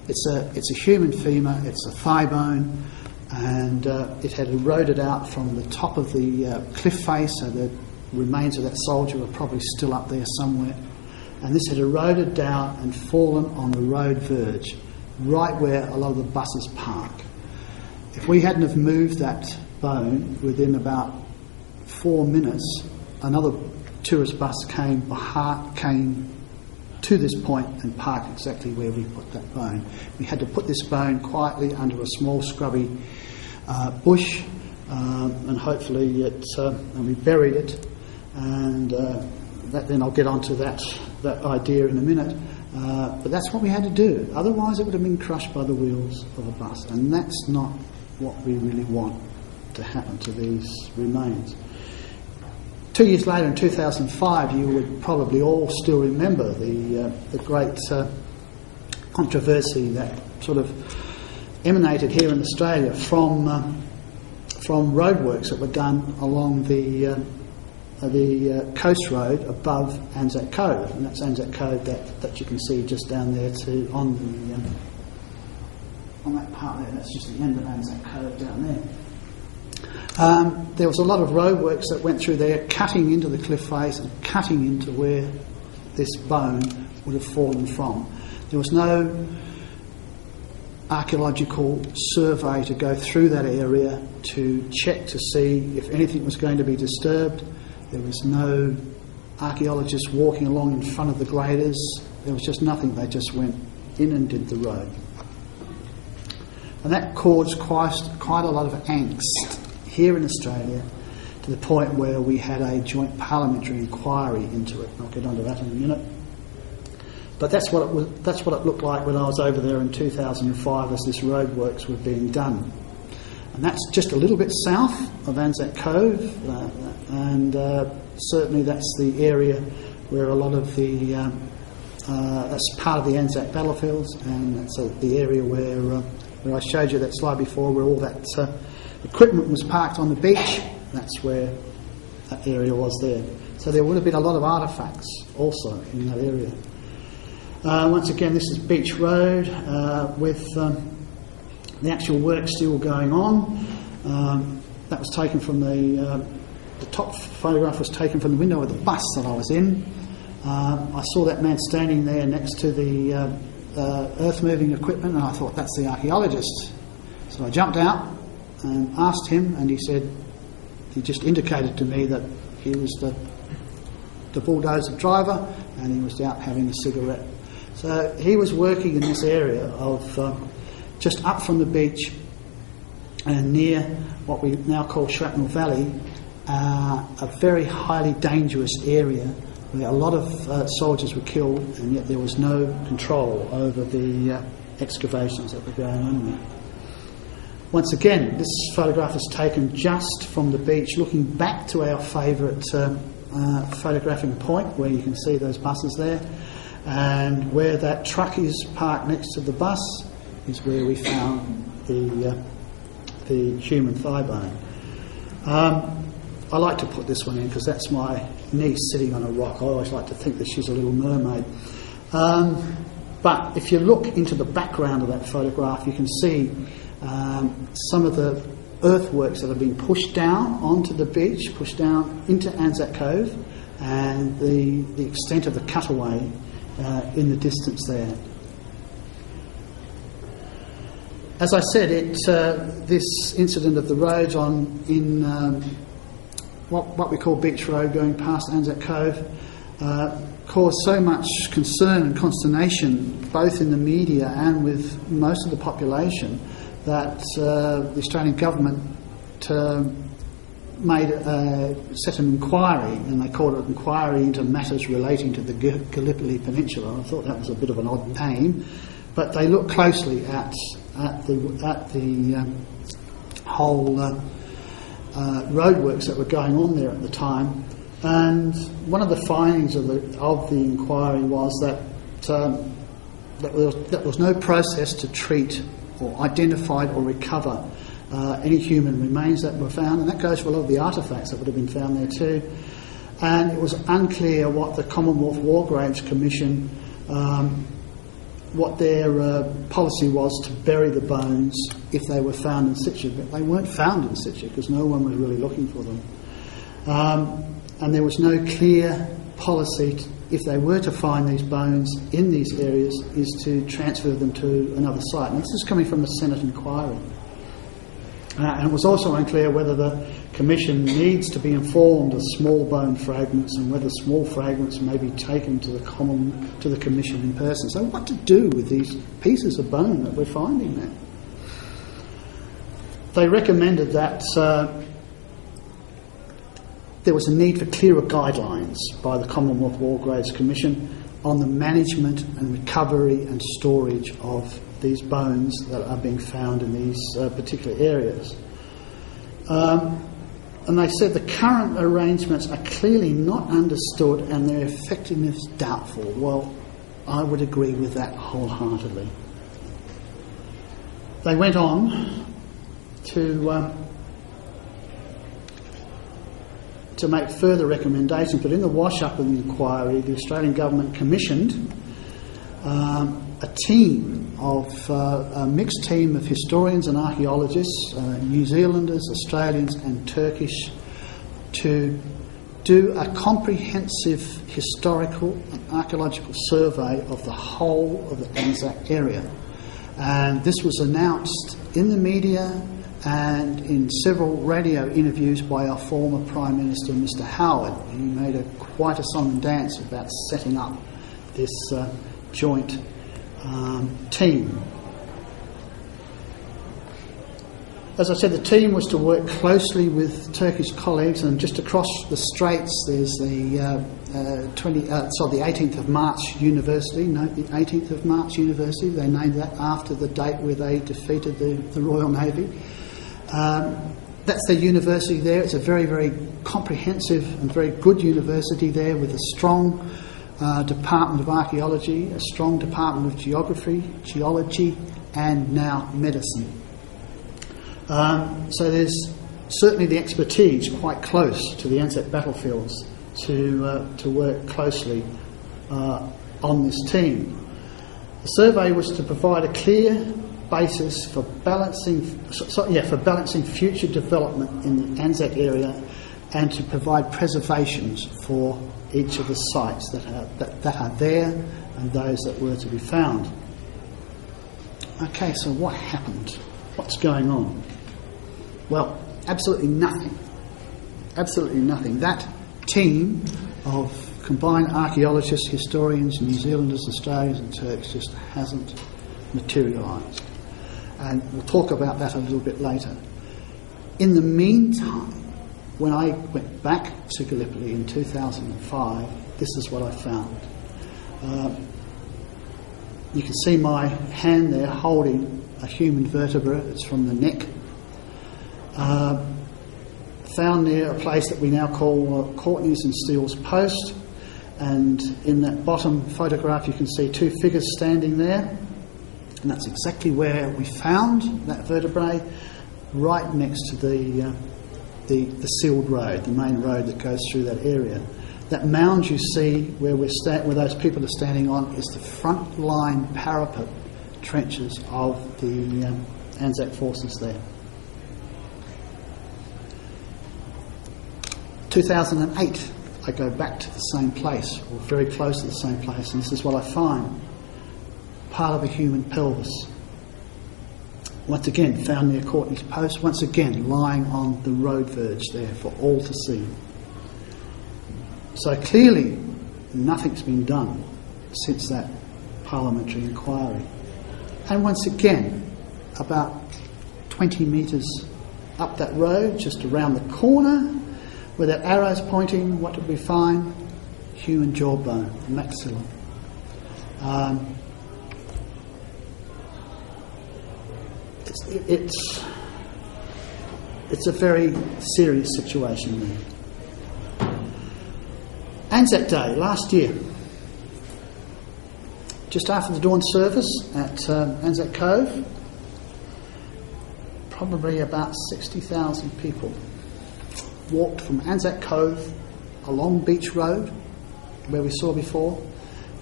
It's a human femur, it's a thigh bone, and it had eroded out from the top of the cliff face, so the remains of that soldier were probably still up there somewhere. And this had eroded down and fallen on the road verge, right where a lot of the buses park. If we hadn't have moved that bone, within about 4 minutes, another tourist bus came to this point and parked exactly where we put that bone. We had to put this bone quietly under a small scrubby bush, and hopefully and we buried it. And then I'll get onto that idea in a minute. But that's what we had to do. Otherwise, it would have been crushed by the wheels of a bus, and that's not what we really want to happen to these remains. 2 years later, in 2005, you would probably all still remember the great controversy that sort of emanated here in Australia from roadworks that were done along the coast road above Anzac Cove, and that's Anzac Cove that you can see just down there on that part there. That's just the end of Anzac Cove down there. There was a lot of roadworks that went through there, cutting into the cliff face and cutting into where this bone would have fallen from. There was no archaeological survey to go through that area to check to see if anything was going to be disturbed. There was no archaeologists walking along in front of the graders. There was just nothing. They just went in and did the road. And that caused quite a lot of angst here in Australia, to the point where we had a joint parliamentary inquiry into it. I'll get onto that in a minute. But that's what it looked like when I was over there in 2005 as this roadworks were being done. And that's just a little bit south of Anzac Cove, and certainly that's the area where a lot of that's part of the Anzac Battlefield, and that's the area where I showed you that slide before, where all that equipment was parked on the beach. That's where that area was there. So there would have been a lot of artefacts also in that area. Once again, this is Beach Road with the actual work still going on. That was taken from the top photograph was taken from the window of the bus that I was in. I saw that man standing there next to the earth-moving equipment, and I thought, that's the archaeologist. So I jumped out and asked him, and he just indicated to me that he was the bulldozer driver, and he was out having a cigarette. So he was working in this area of just up from the beach and near what we now call Shrapnel Valley, a very highly dangerous area where a lot of soldiers were killed, and yet there was no control over the excavations that were going on there. Once again, this photograph is taken just from the beach, looking back to our favourite photographing point, where you can see those buses there, and where that truck is parked next to the bus is where we found the human thigh bone. I like to put this one in because that's my niece sitting on a rock. I always like to think that she's a little mermaid. But if you look into the background of that photograph, you can see some of the earthworks that have been pushed down onto the beach, pushed down into Anzac Cove, and the extent of the cutaway in the distance there. As I said, this incident of the roads in what we call Beach Road going past Anzac Cove caused so much concern and consternation both in the media and with most of the population that the Australian government set an inquiry, and they called it an inquiry into matters relating to the Gallipoli Peninsula. I thought that was a bit of an odd name, but they looked closely at the whole roadworks that were going on there at the time. And one of the findings of the inquiry was that there was no process to treat or identify or recover any human remains that were found, and that goes for a lot of the artefacts that would have been found there too. And it was unclear what the Commonwealth War Graves Commission what their policy was to bury the bones if they were found in situ, but they weren't found in situ because no one was really looking for them. And there was no clear policy if they were to find these bones in these areas is to transfer them to another site. And this is coming from a Senate inquiry. And it was also unclear whether the Commission needs to be informed of small bone fragments and whether small fragments may be taken to the Commission in person. So what to do with these pieces of bone that we're finding there? They recommended that there was a need for clearer guidelines by the Commonwealth War Graves Commission on the management and recovery and storage of these bones that are being found in these particular areas. And they said the current arrangements are clearly not understood and their effectiveness doubtful. Well, I would agree with that wholeheartedly. They went on to make further recommendations, but in the wash-up of the inquiry, the Australian Government commissioned a mixed team of historians and archaeologists, New Zealanders, Australians and Turkish, to do a comprehensive historical and archaeological survey of the whole of the Anzac area. And this was announced in the media and in several radio interviews by our former Prime Minister, Mr. Howard. He made quite a song and dance about setting up this joint team. As I said, the team was to work closely with Turkish colleagues, and just across the straits there's the 18th of March University. Note the 18th of March University. They named that after the date where they defeated the Royal Navy. That's the university there. It's a very, very comprehensive and very good university there with a strong Department of Archaeology, a strong Department of Geology, and now Medicine. So there's certainly the expertise quite close to the Anzac Battlefields to work closely on this team. The survey was to provide a clear basis for balancing future development in the Anzac area and to provide preservations for each of the sites that are there and those that were to be found. Okay, so what happened? What's going on? Well, absolutely nothing. Absolutely nothing. That team of combined archaeologists, historians, New Zealanders, Australians and Turks just hasn't materialised. And we'll talk about that a little bit later. In the meantime, when I went back to Gallipoli in 2005, this is what I found. You can see my hand there holding a human vertebra. It's from the neck. Found near a place that we now call Courtney's and Steele's Post. And in that bottom photograph you can see two figures standing there. And that's exactly where we found that vertebrae, right next to the sealed road, the main road that goes through that area. That mound you see where those people are standing on is the front line parapet trenches of the Anzac forces there. 2008, I go back to the same place, or very close to the same place, and this is what I find. Part of a human pelvis. Once again, found near Courtney's Post, once again lying on the road verge there for all to see. So clearly, nothing's been done since that parliamentary inquiry. And once again, about 20 metres up that road, just around the corner, where that arrow's pointing, what did we find? Human jawbone, maxilla. It's a very serious situation there. Anzac Day last year, just after the dawn service at Anzac Cove, probably about 60,000 people walked from Anzac Cove along Beach Road, where we saw before,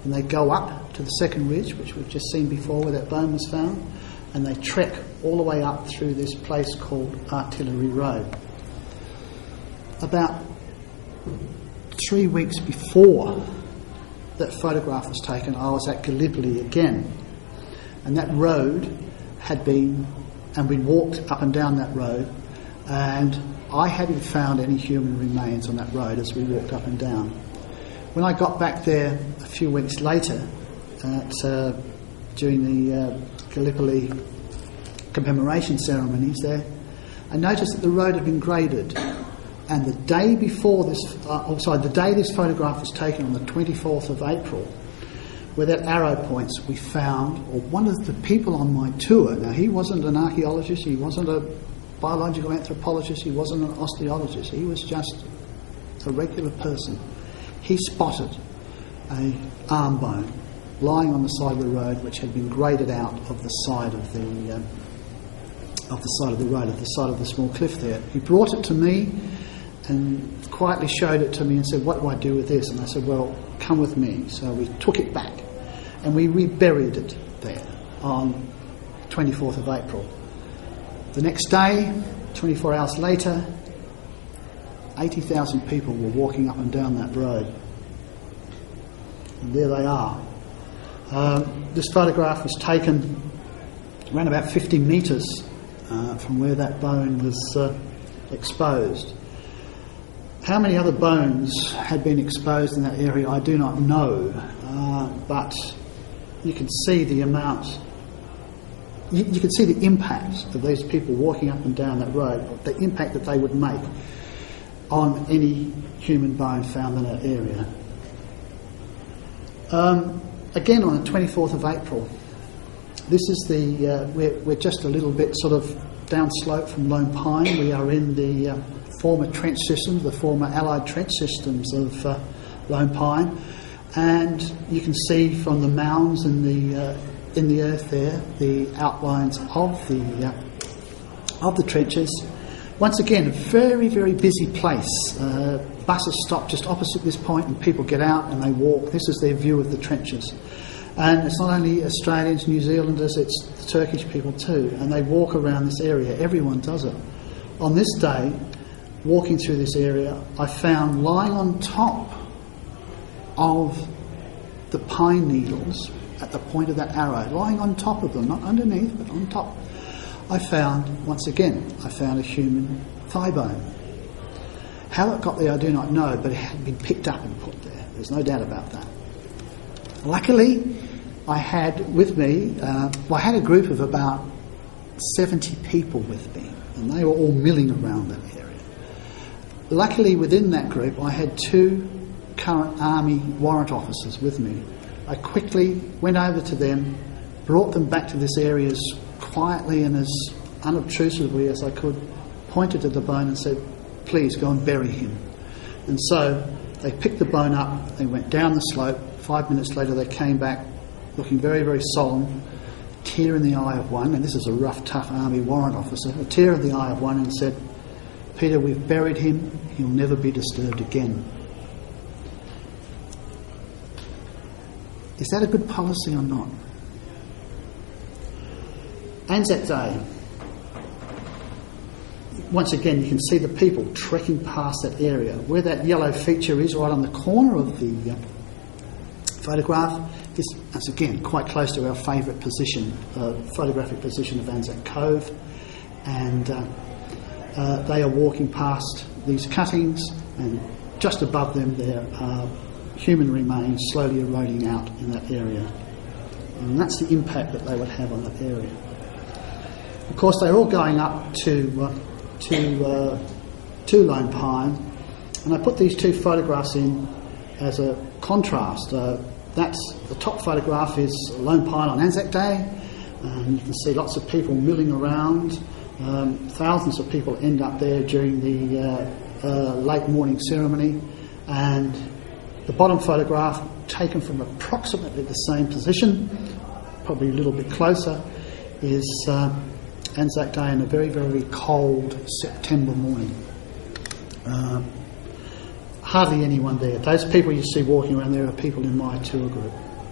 and they go up to the second ridge, which we've just seen before where that bone was found, and they trek all the way up through this place called Artillery Road. About 3 weeks before that photograph was taken, I was at Gallipoli again, and that road had been, and we walked up and down that road, and I hadn't found any human remains on that road as we walked up and down. When I got back there a few weeks later, during the Gallipoli commemoration ceremonies there, I noticed that the road had been graded, and the day before this, the day this photograph was taken, on the 24th of April, where that arrow points, we found, or one of the people on my tour, now he wasn't an archaeologist, he wasn't a biological anthropologist, he wasn't an osteologist, he was just a regular person. He spotted a arm bone lying on the side of the road, which had been graded out of the side of the road, of the side of the small cliff there. He brought it to me and quietly showed it to me and said, "What do I do with this?" And I said, "Well, come with me." So we took it back and we reburied it there on 24th of April. The next day, 24 hours later, 80,000 people were walking up and down that road. And there they are. This photograph was taken around about 50 metres from where that bone was exposed. How many other bones had been exposed in that area, I do not know, but you can see the amount. You can see the impact of these people walking up and down that road, the impact that they would make on any human bone found in that area. Again, on the 24th of April, this is we're just a little bit sort of downslope from Lone Pine. We are in the former trench systems, the former Allied trench systems of Lone Pine, and you can see from the mounds in the earth there the outlines of the trenches. Once again, a very, very busy place. Buses stop just opposite this point and people get out and they walk. This is their view of the trenches. And it's not only Australians, New Zealanders, it's the Turkish people too. And they walk around this area. Everyone does it. On this day, walking through this area, I found lying on top of the pine needles at the point of that arrow, lying on top of them, not underneath, but on top, I found a human thigh bone. How it got there, I do not know, but it had been picked up and put there. There's no doubt about that. Luckily, I had with me, I had a group of about 70 people with me, and they were all milling around that area. Luckily, within that group, I had 2 current Army warrant officers with me. I quickly went over to them, brought them back to this area as quietly and as unobtrusively as I could, pointed to the bone and said, "Please go and bury him." And so they picked the bone up, they went down the slope. 5 minutes later they came back looking very, very solemn, tear in the eye of one, and this is a rough, tough Army warrant officer, a tear in the eye of one, and said, "Peter, we've buried him, he'll never be disturbed again." Is that a good policy or not? Anzac Day. Once again, you can see the people trekking past that area. Where that yellow feature is, right on the corner of the photograph, is, once again, quite close to our favourite position, photographic position of Anzac Cove. And they are walking past these cuttings, and just above them there are human remains slowly eroding out in that area. And that's the impact that they would have on that area. Of course, they're all going up to Lone Pine, and I put these 2 photographs in as a contrast. That's the top photograph is Lone Pine on Anzac Day, and you can see lots of people milling around. Thousands of people end up there during the late morning ceremony, and the bottom photograph, taken from approximately the same position, probably a little bit closer, is Anzac Day on a very, very cold September morning. Hardly anyone there. Those people you see walking around there are people in my tour group.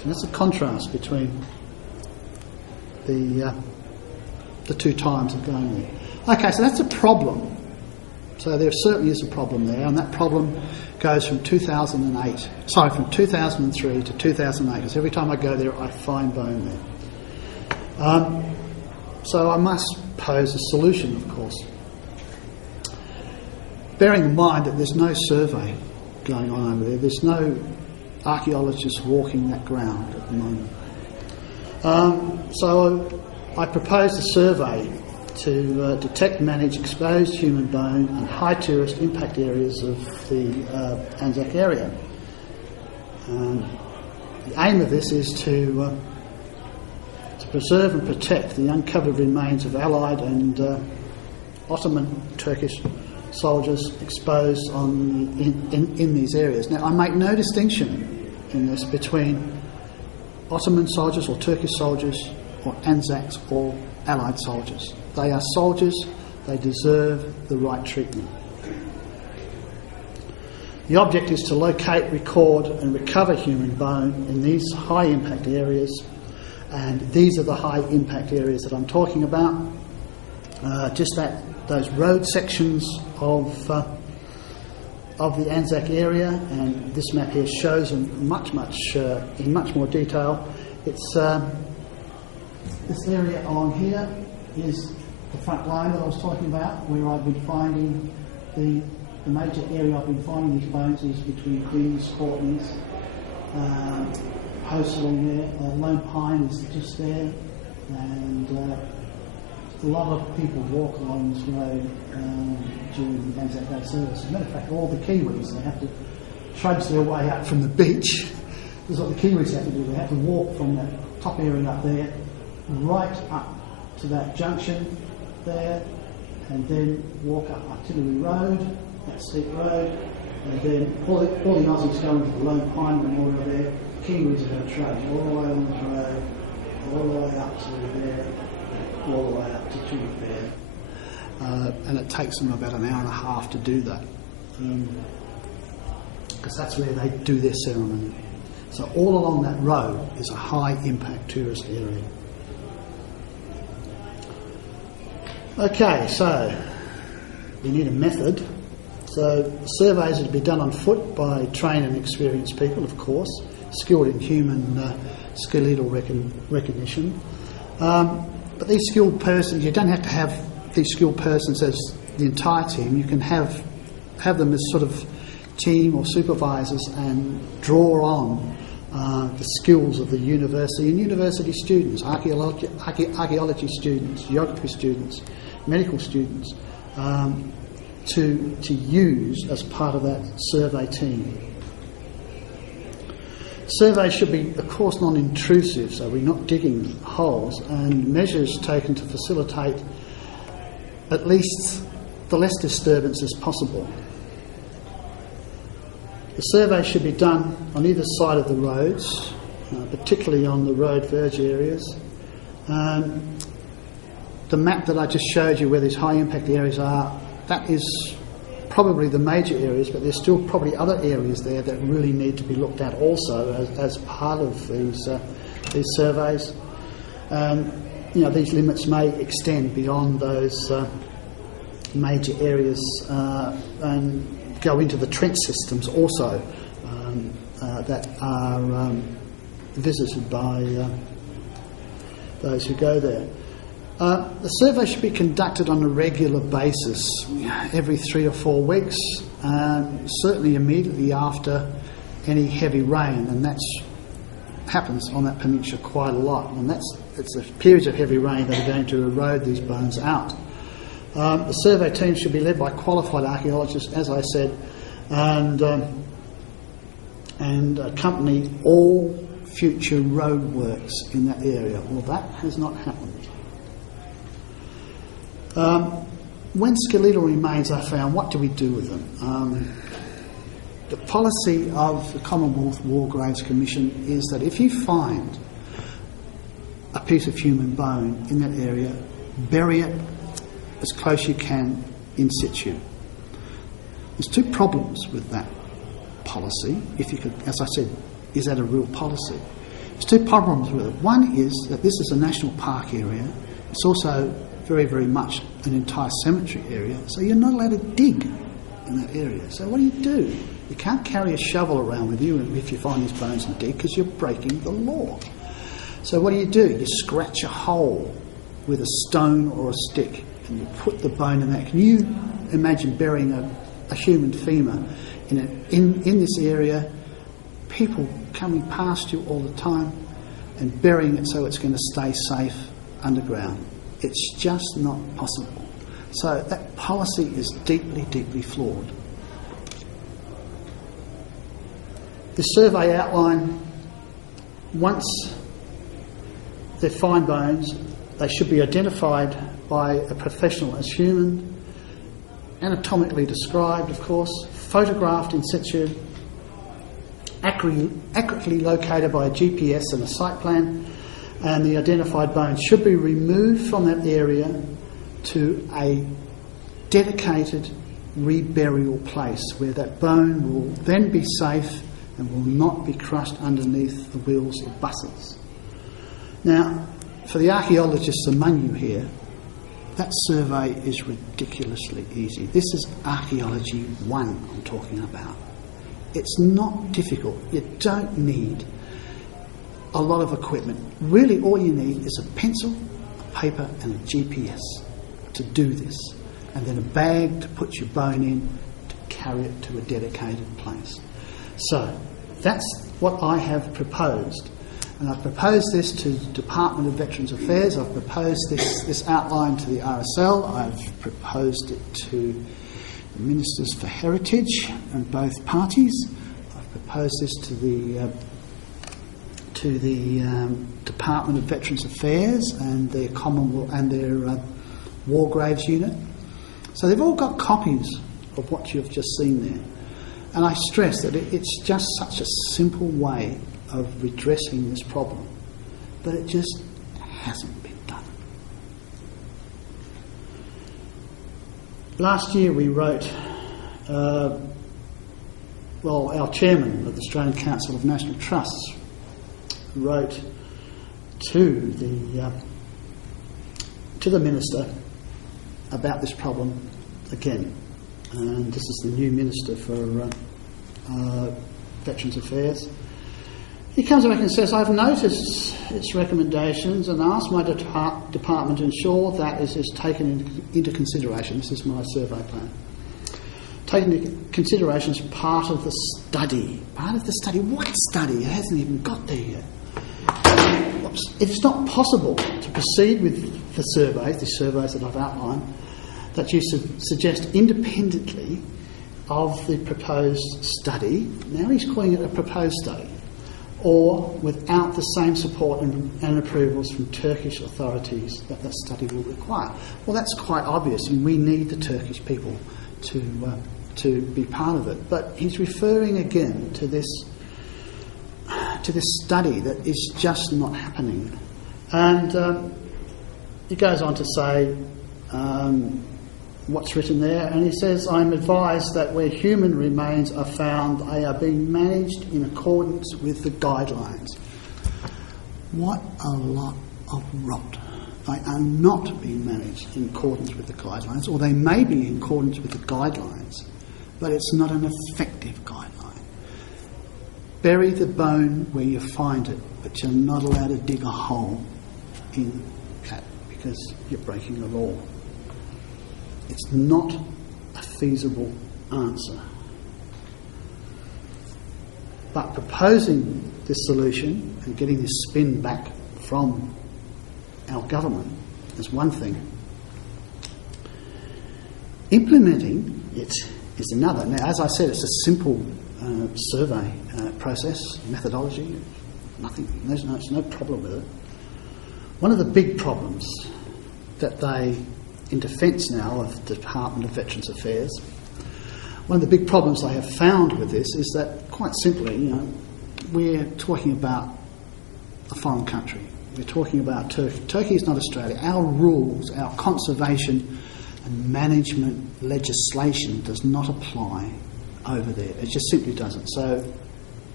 So that's the contrast between the two times of going there. Okay, so that's a problem. So there certainly is a problem there, and that problem goes from 2003 to 2008, because every time I go there I find bone there. So I must pose a solution, of course. Bearing in mind that there's no survey going on over there, there's no archaeologists walking that ground at the moment. So I proposed a survey to detect and manage exposed human bone and high tourist impact areas of the Anzac area. The aim of this is to preserve and protect the uncovered remains of Allied and Ottoman Turkish soldiers exposed in these areas. Now, I make no distinction in this between Ottoman soldiers or Turkish soldiers or Anzacs or Allied soldiers. They are soldiers, they deserve the right treatment. The object is to locate, record and recover human bone in these high impact areas, and these are the high impact areas that I'm talking about. Those road sections of the Anzac area, and this map here shows them in much more detail. It's this area along here is the front line that I was talking about, where I've been finding the major area I've been finding these bones is between Queens, Courtney's, Post along there, Lone Pine is just there, and a lot of people walk along this road during the Anzac Day service. As a matter of fact, all the Kiwis, they have to trudge their way up from the beach. This is what the Kiwis have to do. They have to walk from that top area up there right up to that junction there, and then walk up Artillery Road, that steep road, and then all the Aussies go into the Lone Pine Memorial there. Kiwis are going to trudge all the way along the road, all the way up to there, all the way up to Fair. And it takes them about an hour and a half to do that, because that's where they do their ceremony. So all along that road is a high impact tourist area. Okay, so we need a method. So surveys are to be done on foot by trained and experienced people, of course, skilled in human skeletal recognition. But these skilled persons, you don't have to have these skilled persons as the entire team. You can have them as sort of team or supervisors and draw on the skills of the university and university students, archaeology students, geography students, medical students, to use as part of that survey team. Surveys should be, of course, non-intrusive, so we're not digging holes, and measures taken to facilitate at least the less disturbance as possible. The survey should be done on either side of the roads, particularly on the road verge areas. The map that I just showed you where these high impact areas are, that is probably the major areas, but there's still probably other areas there that really need to be looked at also as part of these surveys. These limits may extend beyond those major areas and go into the trench systems also that are visited by those who go there. The survey should be conducted on a regular basis, every 3 or 4 weeks, certainly immediately after any heavy rain, and that happens on that peninsula quite a lot, and it's the periods of heavy rain that are going to erode these bones out. The survey team should be led by qualified archaeologists, as I said, and accompany all future roadworks in that area. Well, that has not happened. When skeletal remains are found, what do we do with them? The policy of the Commonwealth War Graves Commission is that if you find a piece of human bone in that area, bury it as close you can in situ. There's 2 problems with that policy. If you could, as I said, is that a real policy? There's two problems with it. One is that this is a national park area. It's also very, very much an entire cemetery area, so you're not allowed to dig in that area. So what do? You can't carry a shovel around with you if you find these bones and dig, because you're breaking the law. So what do? You scratch a hole with a stone or a stick and you put the bone in that. Can you imagine burying a human femur in this area, people coming past you all the time and burying it so it's going to stay safe underground? It's just not possible. So that policy is deeply, deeply flawed. The survey outline, once they find bones, they should be identified by a professional as human, anatomically described, of course, photographed in situ, accurately located by a GPS and a site plan, and the identified bones should be removed from that area to a dedicated reburial place where that bone will then be safe and will not be crushed underneath the wheels of buses. Now, for the archaeologists among you here, that survey is ridiculously easy. This is Archaeology 1 I'm talking about. It's not difficult. You don't need a lot of equipment. Really, all you need is a pencil, a paper and a GPS to do this, and then a bag to put your bone in to carry it to a dedicated place. So that's what I have proposed. And I've proposed this to the Department of Veterans Affairs. I've proposed this outline to the RSL. I've proposed it to the Ministers for Heritage and both parties. I've proposed this to the Department of Veterans Affairs and their Commonwealth and their War Graves Unit. So they've all got copies of what you've just seen there. And I stress that it's just such a simple way of redressing this problem, but it just hasn't been done. Last year we wrote, our chairman of the Australian Council of National Trusts wrote to the Minister about this problem again. And this is the new Minister for Veterans Affairs. He comes back and says, I've noticed its recommendations and asked my department to ensure that it is taken into consideration. This is my survey plan. Taken into consideration as part of the study. Part of the study? What study? It hasn't even got there yet. It is not possible to proceed with the surveys that I've outlined, that you suggest independently of the proposed study. Now he's calling it a proposed study, or without the same support and approvals from Turkish authorities that that study will require. Well, that's quite obvious, and we need the Turkish people to be part of it. But he's referring again to this study that is just not happening. And he goes on to say what's written there, and he says, I'm advised that where human remains are found, they are being managed in accordance with the guidelines. What a lot of rot. They are not being managed in accordance with the guidelines, or they may be in accordance with the guidelines, but it's not an effective guideline. Bury the bone where you find it, but you're not allowed to dig a hole in that because you're breaking the law. It's not a feasible answer. But proposing this solution and getting this spin back from our government is one thing. Implementing it is another. Now, as I said, it's a simple survey process, methodology. There's no problem with it. One of the big problems that they, in defence now of the Department of Veterans Affairs, one of the big problems they have found with this is that, quite simply, we're talking about a foreign country. We're talking about Turkey. Turkey is not Australia. Our rules, our conservation and management legislation does not apply over there. It just simply doesn't. So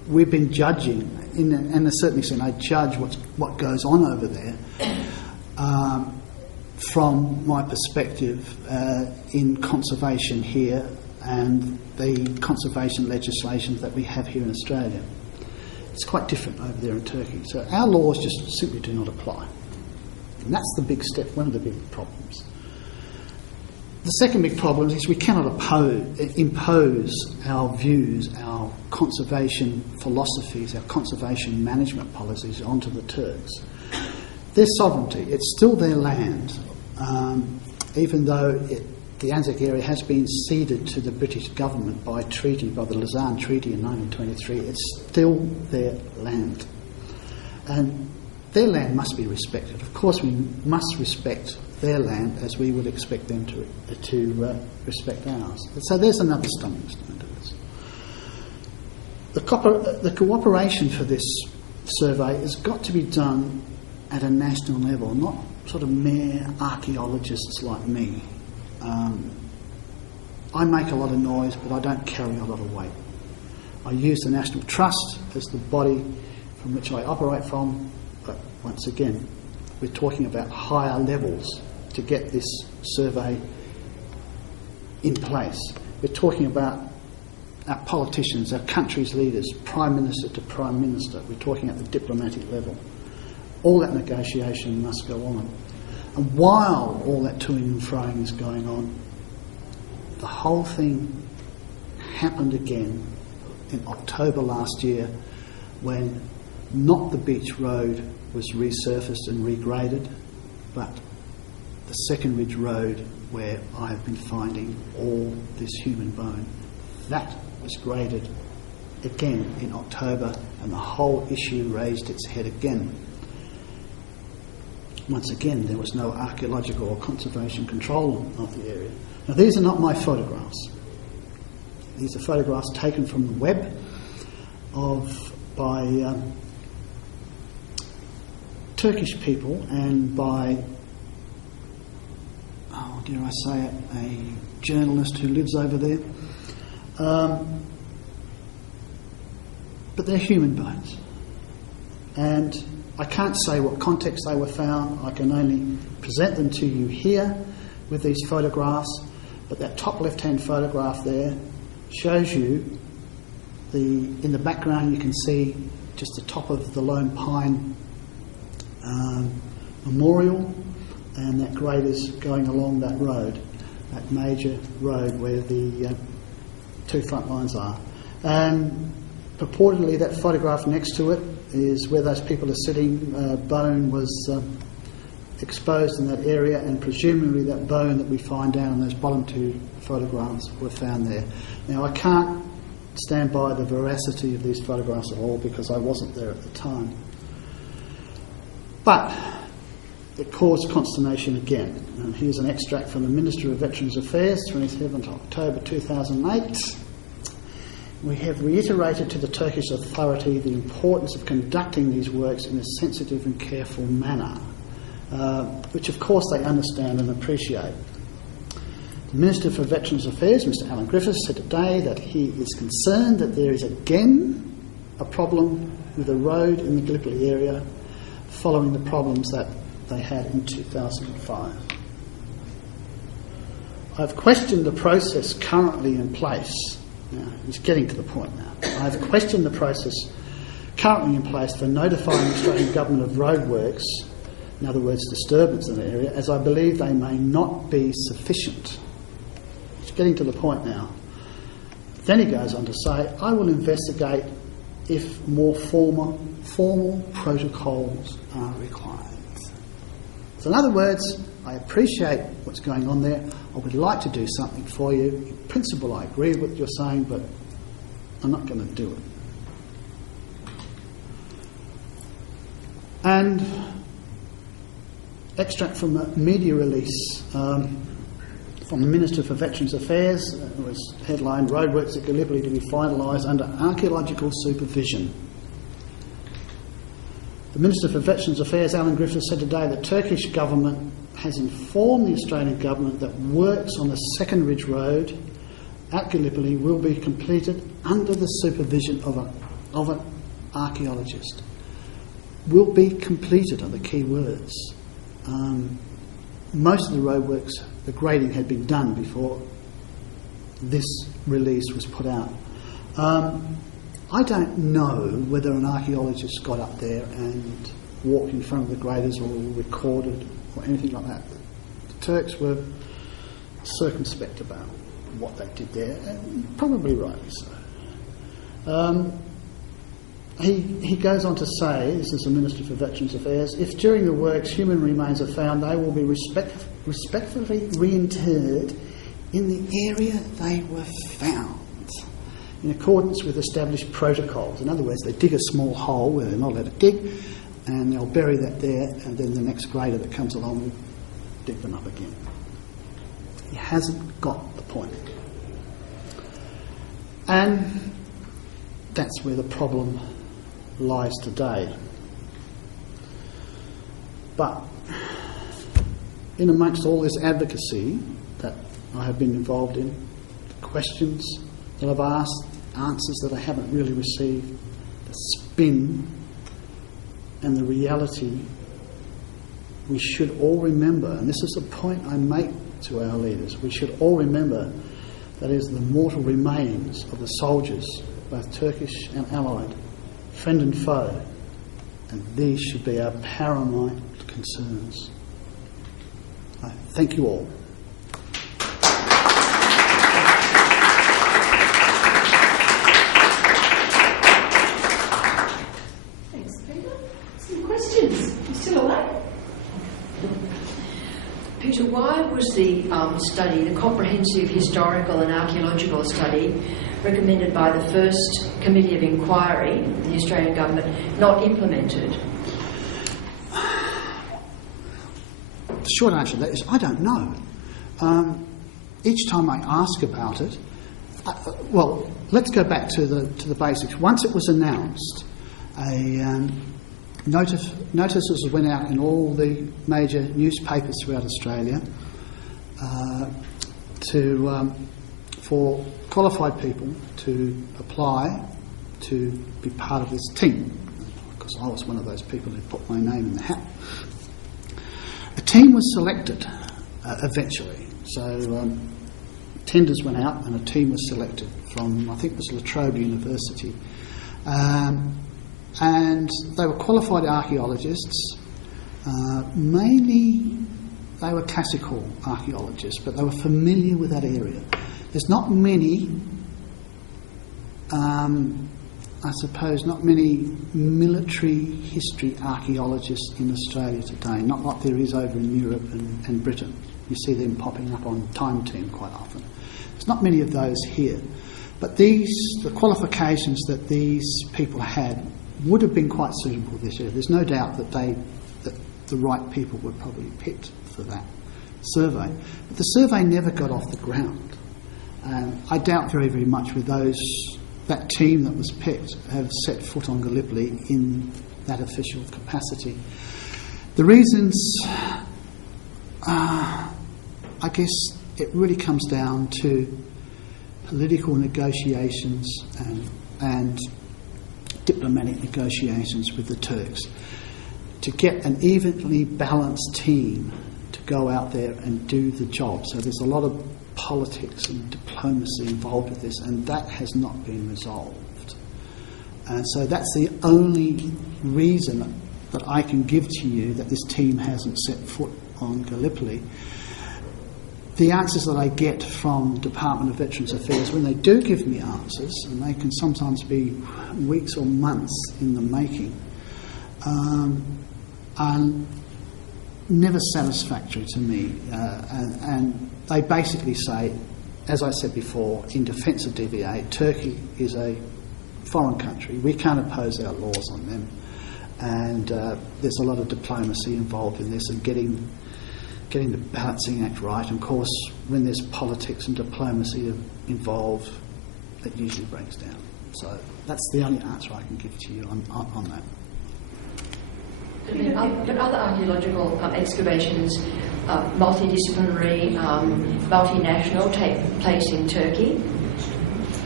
we've been judging, in a certain extent, I judge what goes on over there from my perspective in conservation here and the conservation legislation that we have here in Australia. It's quite different over there in Turkey. So our laws just simply do not apply. And that's the big step, one of the big problems. The second big problem is we cannot impose our views, our conservation philosophies, our conservation management policies onto the Turks. Their sovereignty, it's still their land, even though the Anzac area has been ceded to the British government by treaty, by the Lausanne Treaty in 1923. It's still their land. And their land must be respected. Of course, we must respect their land as we would expect them to respect ours. So there's another stumbling stone to this. The cooperation for this survey has got to be done at a national level, not sort of mere archaeologists like me. I make a lot of noise, but I don't carry a lot of weight. I use the National Trust as the body from which I operate from, but once again, we're talking about higher levels to get this survey in place. We're talking about our politicians, our country's leaders, Prime Minister to Prime Minister. We're talking at the diplomatic level. All that negotiation must go on. And while all that toing and froing is going on, the whole thing happened again in October last year when not the beach road was resurfaced and regraded, but the Second Ridge Road where I have been finding all this human bone. That was graded again in October, and the whole issue raised its head again. Once again, there was no archaeological or conservation control of the area. Now, these are not my photographs. These are photographs taken from the web by Turkish people and by, oh, dare I say it, a journalist who lives over there. But they're human bones. And I can't say what context they were found. I can only present them to you here with these photographs. But that top left-hand photograph there shows you in the background you can see just the top of the Lone Pine Memorial, and that grade is going along that road, that major road where the two front lines are. And purportedly that photograph next to it is where those people are sitting. Bone was exposed in that area, and presumably that bone that we find down in those bottom two photographs were found there. Now, I can't stand by the veracity of these photographs at all because I wasn't there at the time. But it caused consternation again. And here's an extract from the Minister of Veterans Affairs, 27th October 2008. We have reiterated to the Turkish authority the importance of conducting these works in a sensitive and careful manner, which of course they understand and appreciate. The Minister for Veterans Affairs, Mr. Alan Griffiths, said today that he is concerned that there is again a problem with a road in the Gallipoli area following the problems that they had in 2005. I've questioned the process currently in place. Now, he's getting to the point now. I've questioned the process currently in place for notifying the Australian Government of roadworks, in other words, disturbance in the area, as I believe they may not be sufficient. He's getting to the point now. Then he goes on to say, I will investigate if more formal protocols are required. So in other words, I appreciate what's going on there. I would like to do something for you. In principle, I agree with what you're saying, but I'm not going to do it. And extract from a media release from the Minister for Veterans Affairs. It was headlined, Roadworks at Gallipoli to be finalised under archaeological supervision. The Minister for Veterans Affairs, Alan Griffiths, said today the Turkish government has informed the Australian government that works on the Second Ridge Road at Gallipoli will be completed under the supervision of an archaeologist will be completed are the key words. Most of the roadworks, the grading had been done before this release was put out. I don't know whether an archaeologist got up there and walked in front of the graders or recorded or anything like that. The Turks were circumspect about what they did there, and probably rightly so. He goes on to say, this is the Minister for Veterans Affairs, if during the works human remains are found, they will be respectfully reinterred in the area they were found, in accordance with established protocols. In other words, they dig a small hole where they're not allowed to dig, and they'll bury that there, and then the next grader that comes along will dig them up again. He hasn't got the point. And that's where the problem lies today. But in amongst all this advocacy that I have been involved in, the questions that I've asked, answers that I haven't really received, the spin and the reality, we should all remember, and this is a point I make to our leaders, we should all remember that is the mortal remains of the soldiers, both Turkish and Allied, friend and foe, and these should be our paramount concerns. I thank you all. Thanks, Peter. Some questions? You still awake? Peter, why was the study, the comprehensive historical and archaeological study recommended by the first Committee of Inquiry, the Australian Government, not implemented? The short answer to that is I don't know. Each time I ask about it, well, let's go back to the basics. Once it was announced, notices went out in all the major newspapers throughout Australia for qualified people to apply to be part of this team. Because I was one of those people who put my name in the hat. A team was selected eventually. So tenders went out and a team was selected from, I think it was La Trobe University. And they were qualified archaeologists. Mainly they were classical archaeologists, but they were familiar with that area. There's not many, I suppose, not many military history archaeologists in Australia today, not like there is over in Europe and Britain. You see them popping up on Time Team quite often. There's not many of those here. But the qualifications that these people had would have been quite suitable this year. There's no doubt that the right people were probably picked for that survey. But the survey never got off the ground. I doubt very, very much with that team that was picked have set foot on Gallipoli in that official capacity. The reasons, I guess it really comes down to political negotiations and diplomatic negotiations with the Turks to get an evenly balanced team to go out there and do the job. So there's a lot of politics and diplomacy involved with this, and that has not been resolved. And so that's the only reason that I can give to you that this team hasn't set foot on Gallipoli. The answers that I get from Department of Veterans Affairs, when they do give me answers, and they can sometimes be weeks or months in the making, are never satisfactory to me. And they basically say, as I said before, in defence of DVA, Turkey is a foreign country. We can't impose our laws on them. And there's a lot of diplomacy involved in this and getting the balancing act right. And of course, when there's politics and diplomacy involved, it usually breaks down. So that's the only answer I can give to you on that. But other archaeological excavations, multidisciplinary, multinational, take place in Turkey.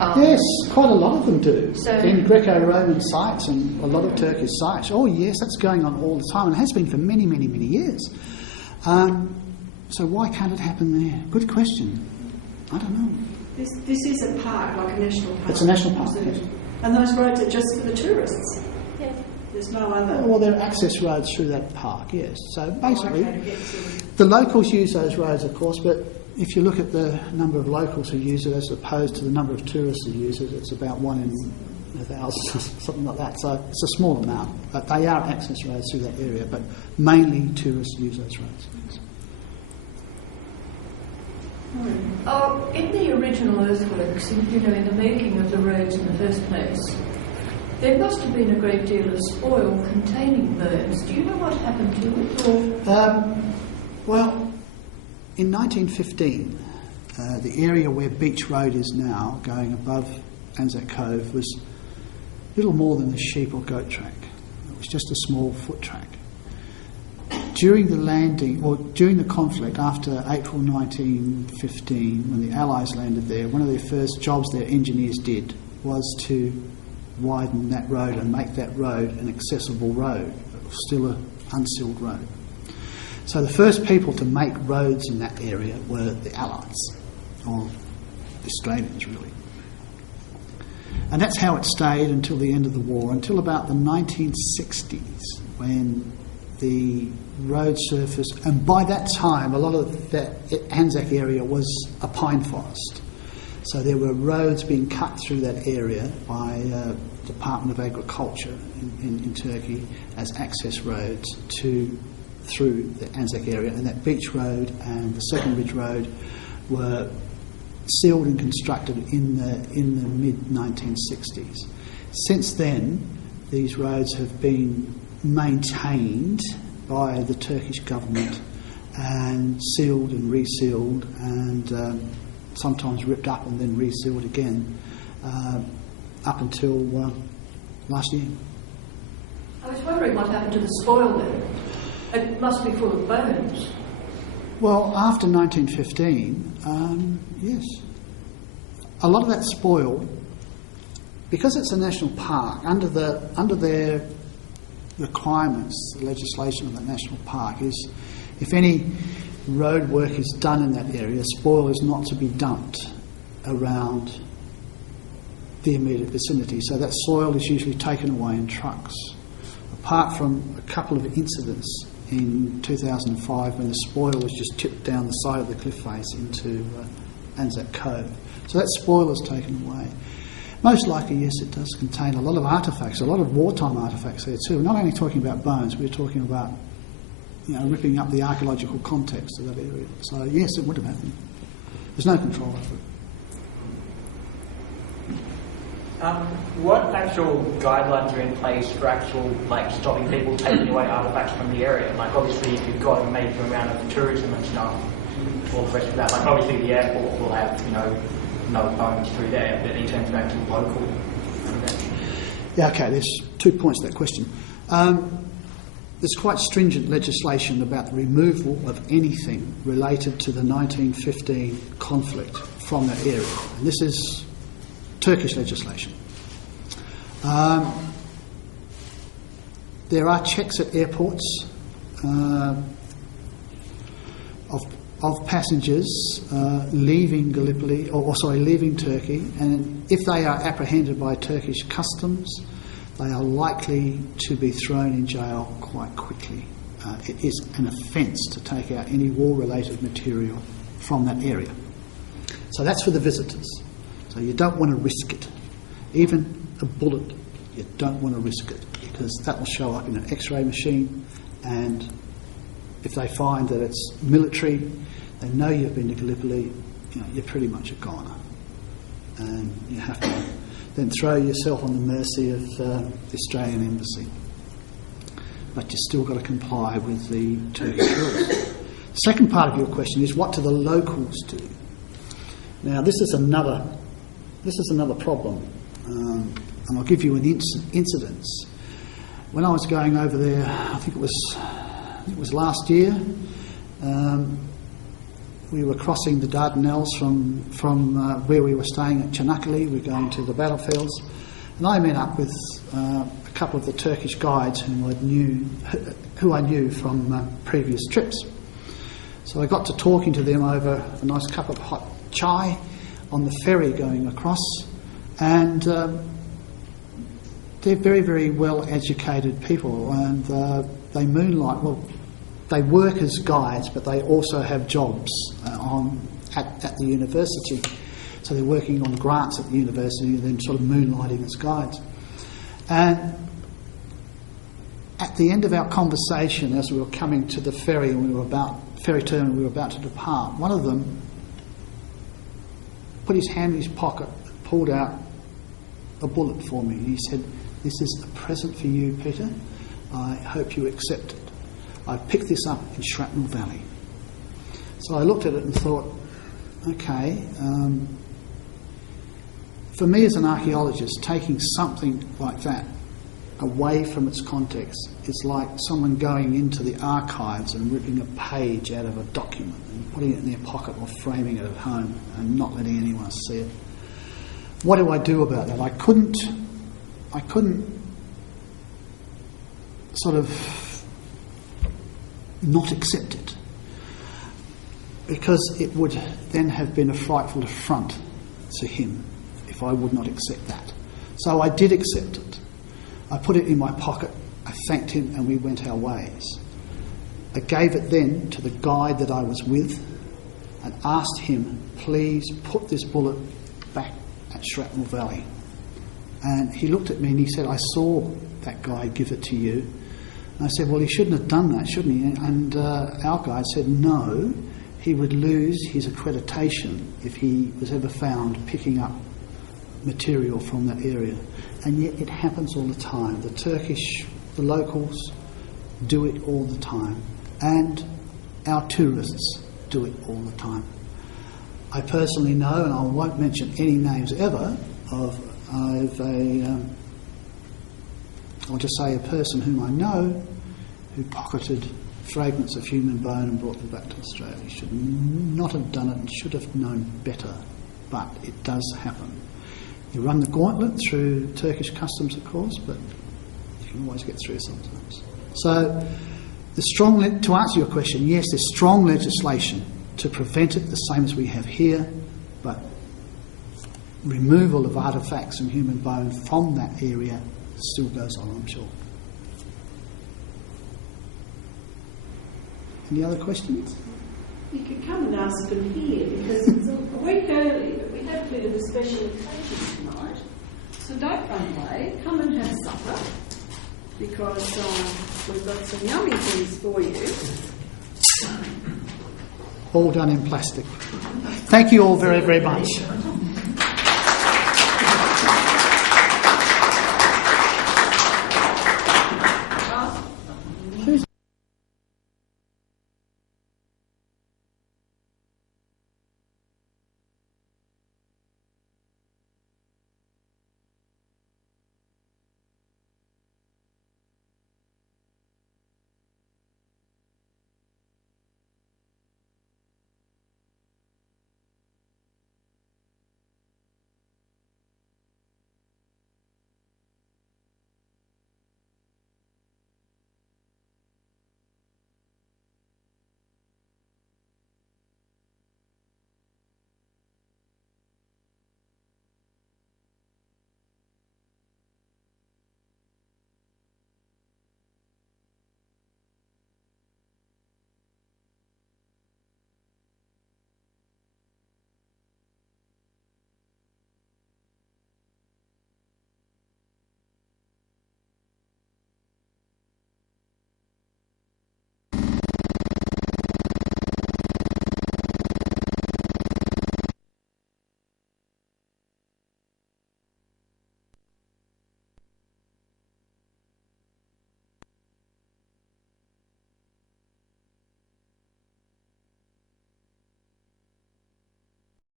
Yes, quite a lot of them do. So- in Greco-Roman sites and a lot of Turkish sites. Oh yes, that's going on all the time and has been for many, many, many years. So why can't it happen there? Good question. I don't know. This is a park, like a national park. It's a national park, yes. And those roads are just for the tourists. Yeah. There's no other. Well, there are access roads through that park, yes. So basically, okay, to get to- the locals use those roads, of course, but if you look at the number of locals who use it as opposed to the number of tourists who use it, it's about 1 in 1,000, something like that. So it's a small amount. But they are access roads through that area, but mainly tourists use those roads. In the original earthworks, in the making of the roads in the first place, there must have been a great deal of spoil containing burns. Do you know what happened to it? Or? Well, in 1915, the area where Beach Road is now, going above Anzac Cove, was little more than a sheep or goat track. It was just a small foot track. During the landing, or during the conflict after April 1915, when the Allies landed there, one of their first jobs their engineers did was to widen that road and make that road an accessible road, but still an unsealed road. So the first people to make roads in that area were the Allies, or the Australians really. And that's how it stayed until the end of the war, until about the 1960s, when the road surface, and by that time a lot of that Anzac area was a pine forest. So there were roads being cut through that area by Department of Agriculture in Turkey as access roads through the Anzac area, and that Beach Road and the Second Ridge Road were sealed and constructed in the mid-1960s. Since then, these roads have been maintained by the Turkish government and sealed and resealed and sometimes ripped up and then resealed again up until last year. I was wondering what happened to the spoil there. It must be full of bones. Well, after 1915, yes. A lot of that spoil, because it's a national park, under their requirements, the legislation of the national park is, if any road work is done in that area, spoil is not to be dumped around the immediate vicinity. So that soil is usually taken away in trucks. Apart from a couple of incidents in 2005 when the spoil was just tipped down the side of the cliff face into Anzac Cove. So that spoil is taken away. Most likely, yes, it does contain a lot of artefacts, a lot of wartime artefacts there too. We're not only talking about bones, we're talking about ripping up the archaeological context of that area. So yes, it would have happened. There's no control over it. What actual guidelines are in place for stopping people taking away artefacts from the area? Obviously, if you've got a major amount of tourism and stuff, all the rest of that, obviously the airport will have, no bones through there, but in terms of actual local. Yeah, okay, there's 2 points to that question. There's quite stringent legislation about the removal of anything related to the 1915 conflict from that area. And this is Turkish legislation. There are checks at airports of passengers leaving Gallipoli, leaving Turkey, and if they are apprehended by Turkish customs, they are likely to be thrown in jail quite quickly. It is an offence to take out any war-related material from that area. So that's for the visitors. So you don't want to risk it. Even a bullet, you don't want to risk it, because that will show up in an X-ray machine, and if they find that it's military, they know you've been to Gallipoli, you're pretty much a goner. And you have to then throw yourself on the mercy of the Australian embassy. But you've still got to comply with the Turkish rules. The second part of your question is, what do the locals do? Now, this is another problem, and I'll give you an incidence. When I was going over there, I think it was last year, we were crossing the Dardanelles from where we were staying at Çanakkale. We were going to the battlefields, and I met up with a couple of the Turkish guides who I knew from previous trips. So I got to talking to them over a nice cup of hot chai on the ferry going across, and they're very, very well educated people, and they moonlight. Well, they work as guides, but they also have jobs at the university. So they're working on grants at the university and then sort of moonlighting as guides. And at the end of our conversation, as we were coming to the ferry and ferry terminal, we were about to depart, one of them put his hand in his pocket, pulled out a bullet for me. He said, "This is a present for you, Peter. I hope you accept it. I picked this up in Shrapnel Valley." So I looked at it and thought, okay, for me as an archaeologist, taking something like that away from its context is like someone going into the archives and ripping a page out of a document and putting it in their pocket or framing it at home and not letting anyone see it. What do I do about that? I couldn't sort of not accept it, because it would then have been a frightful affront to him if I would not accept that. So I did accept it. I put it in my pocket, I thanked him, and we went our ways. I gave it then to the guide that I was with and asked him, please put this bullet back at Shrapnel Valley. And he looked at me and he said, I saw that guy give it to you. And I said, well, he shouldn't have done that, shouldn't he? And our guide said, no, he would lose his accreditation if he was ever found picking up material from that area. And yet it happens all the time. The locals do it all the time. And our tourists do it all the time. I personally know, and I won't mention any names ever, I'll just say a person whom I know who pocketed fragments of human bone and brought them back to Australia. He should not have done it and should have known better, but it does happen. You run the gauntlet through Turkish customs, of course, but you can always get through sometimes. So, to answer your question, yes, there's strong legislation to prevent it, the same as we have here, but removal of artefacts and human bone from that area still goes on, I'm sure. Any other questions? You could come and ask them here, because it's a week early, but we have a bit of a special occasion tonight. So don't run away, come and have supper, because we've got some yummy things for you. All done in plastic. Thank you all very, very much.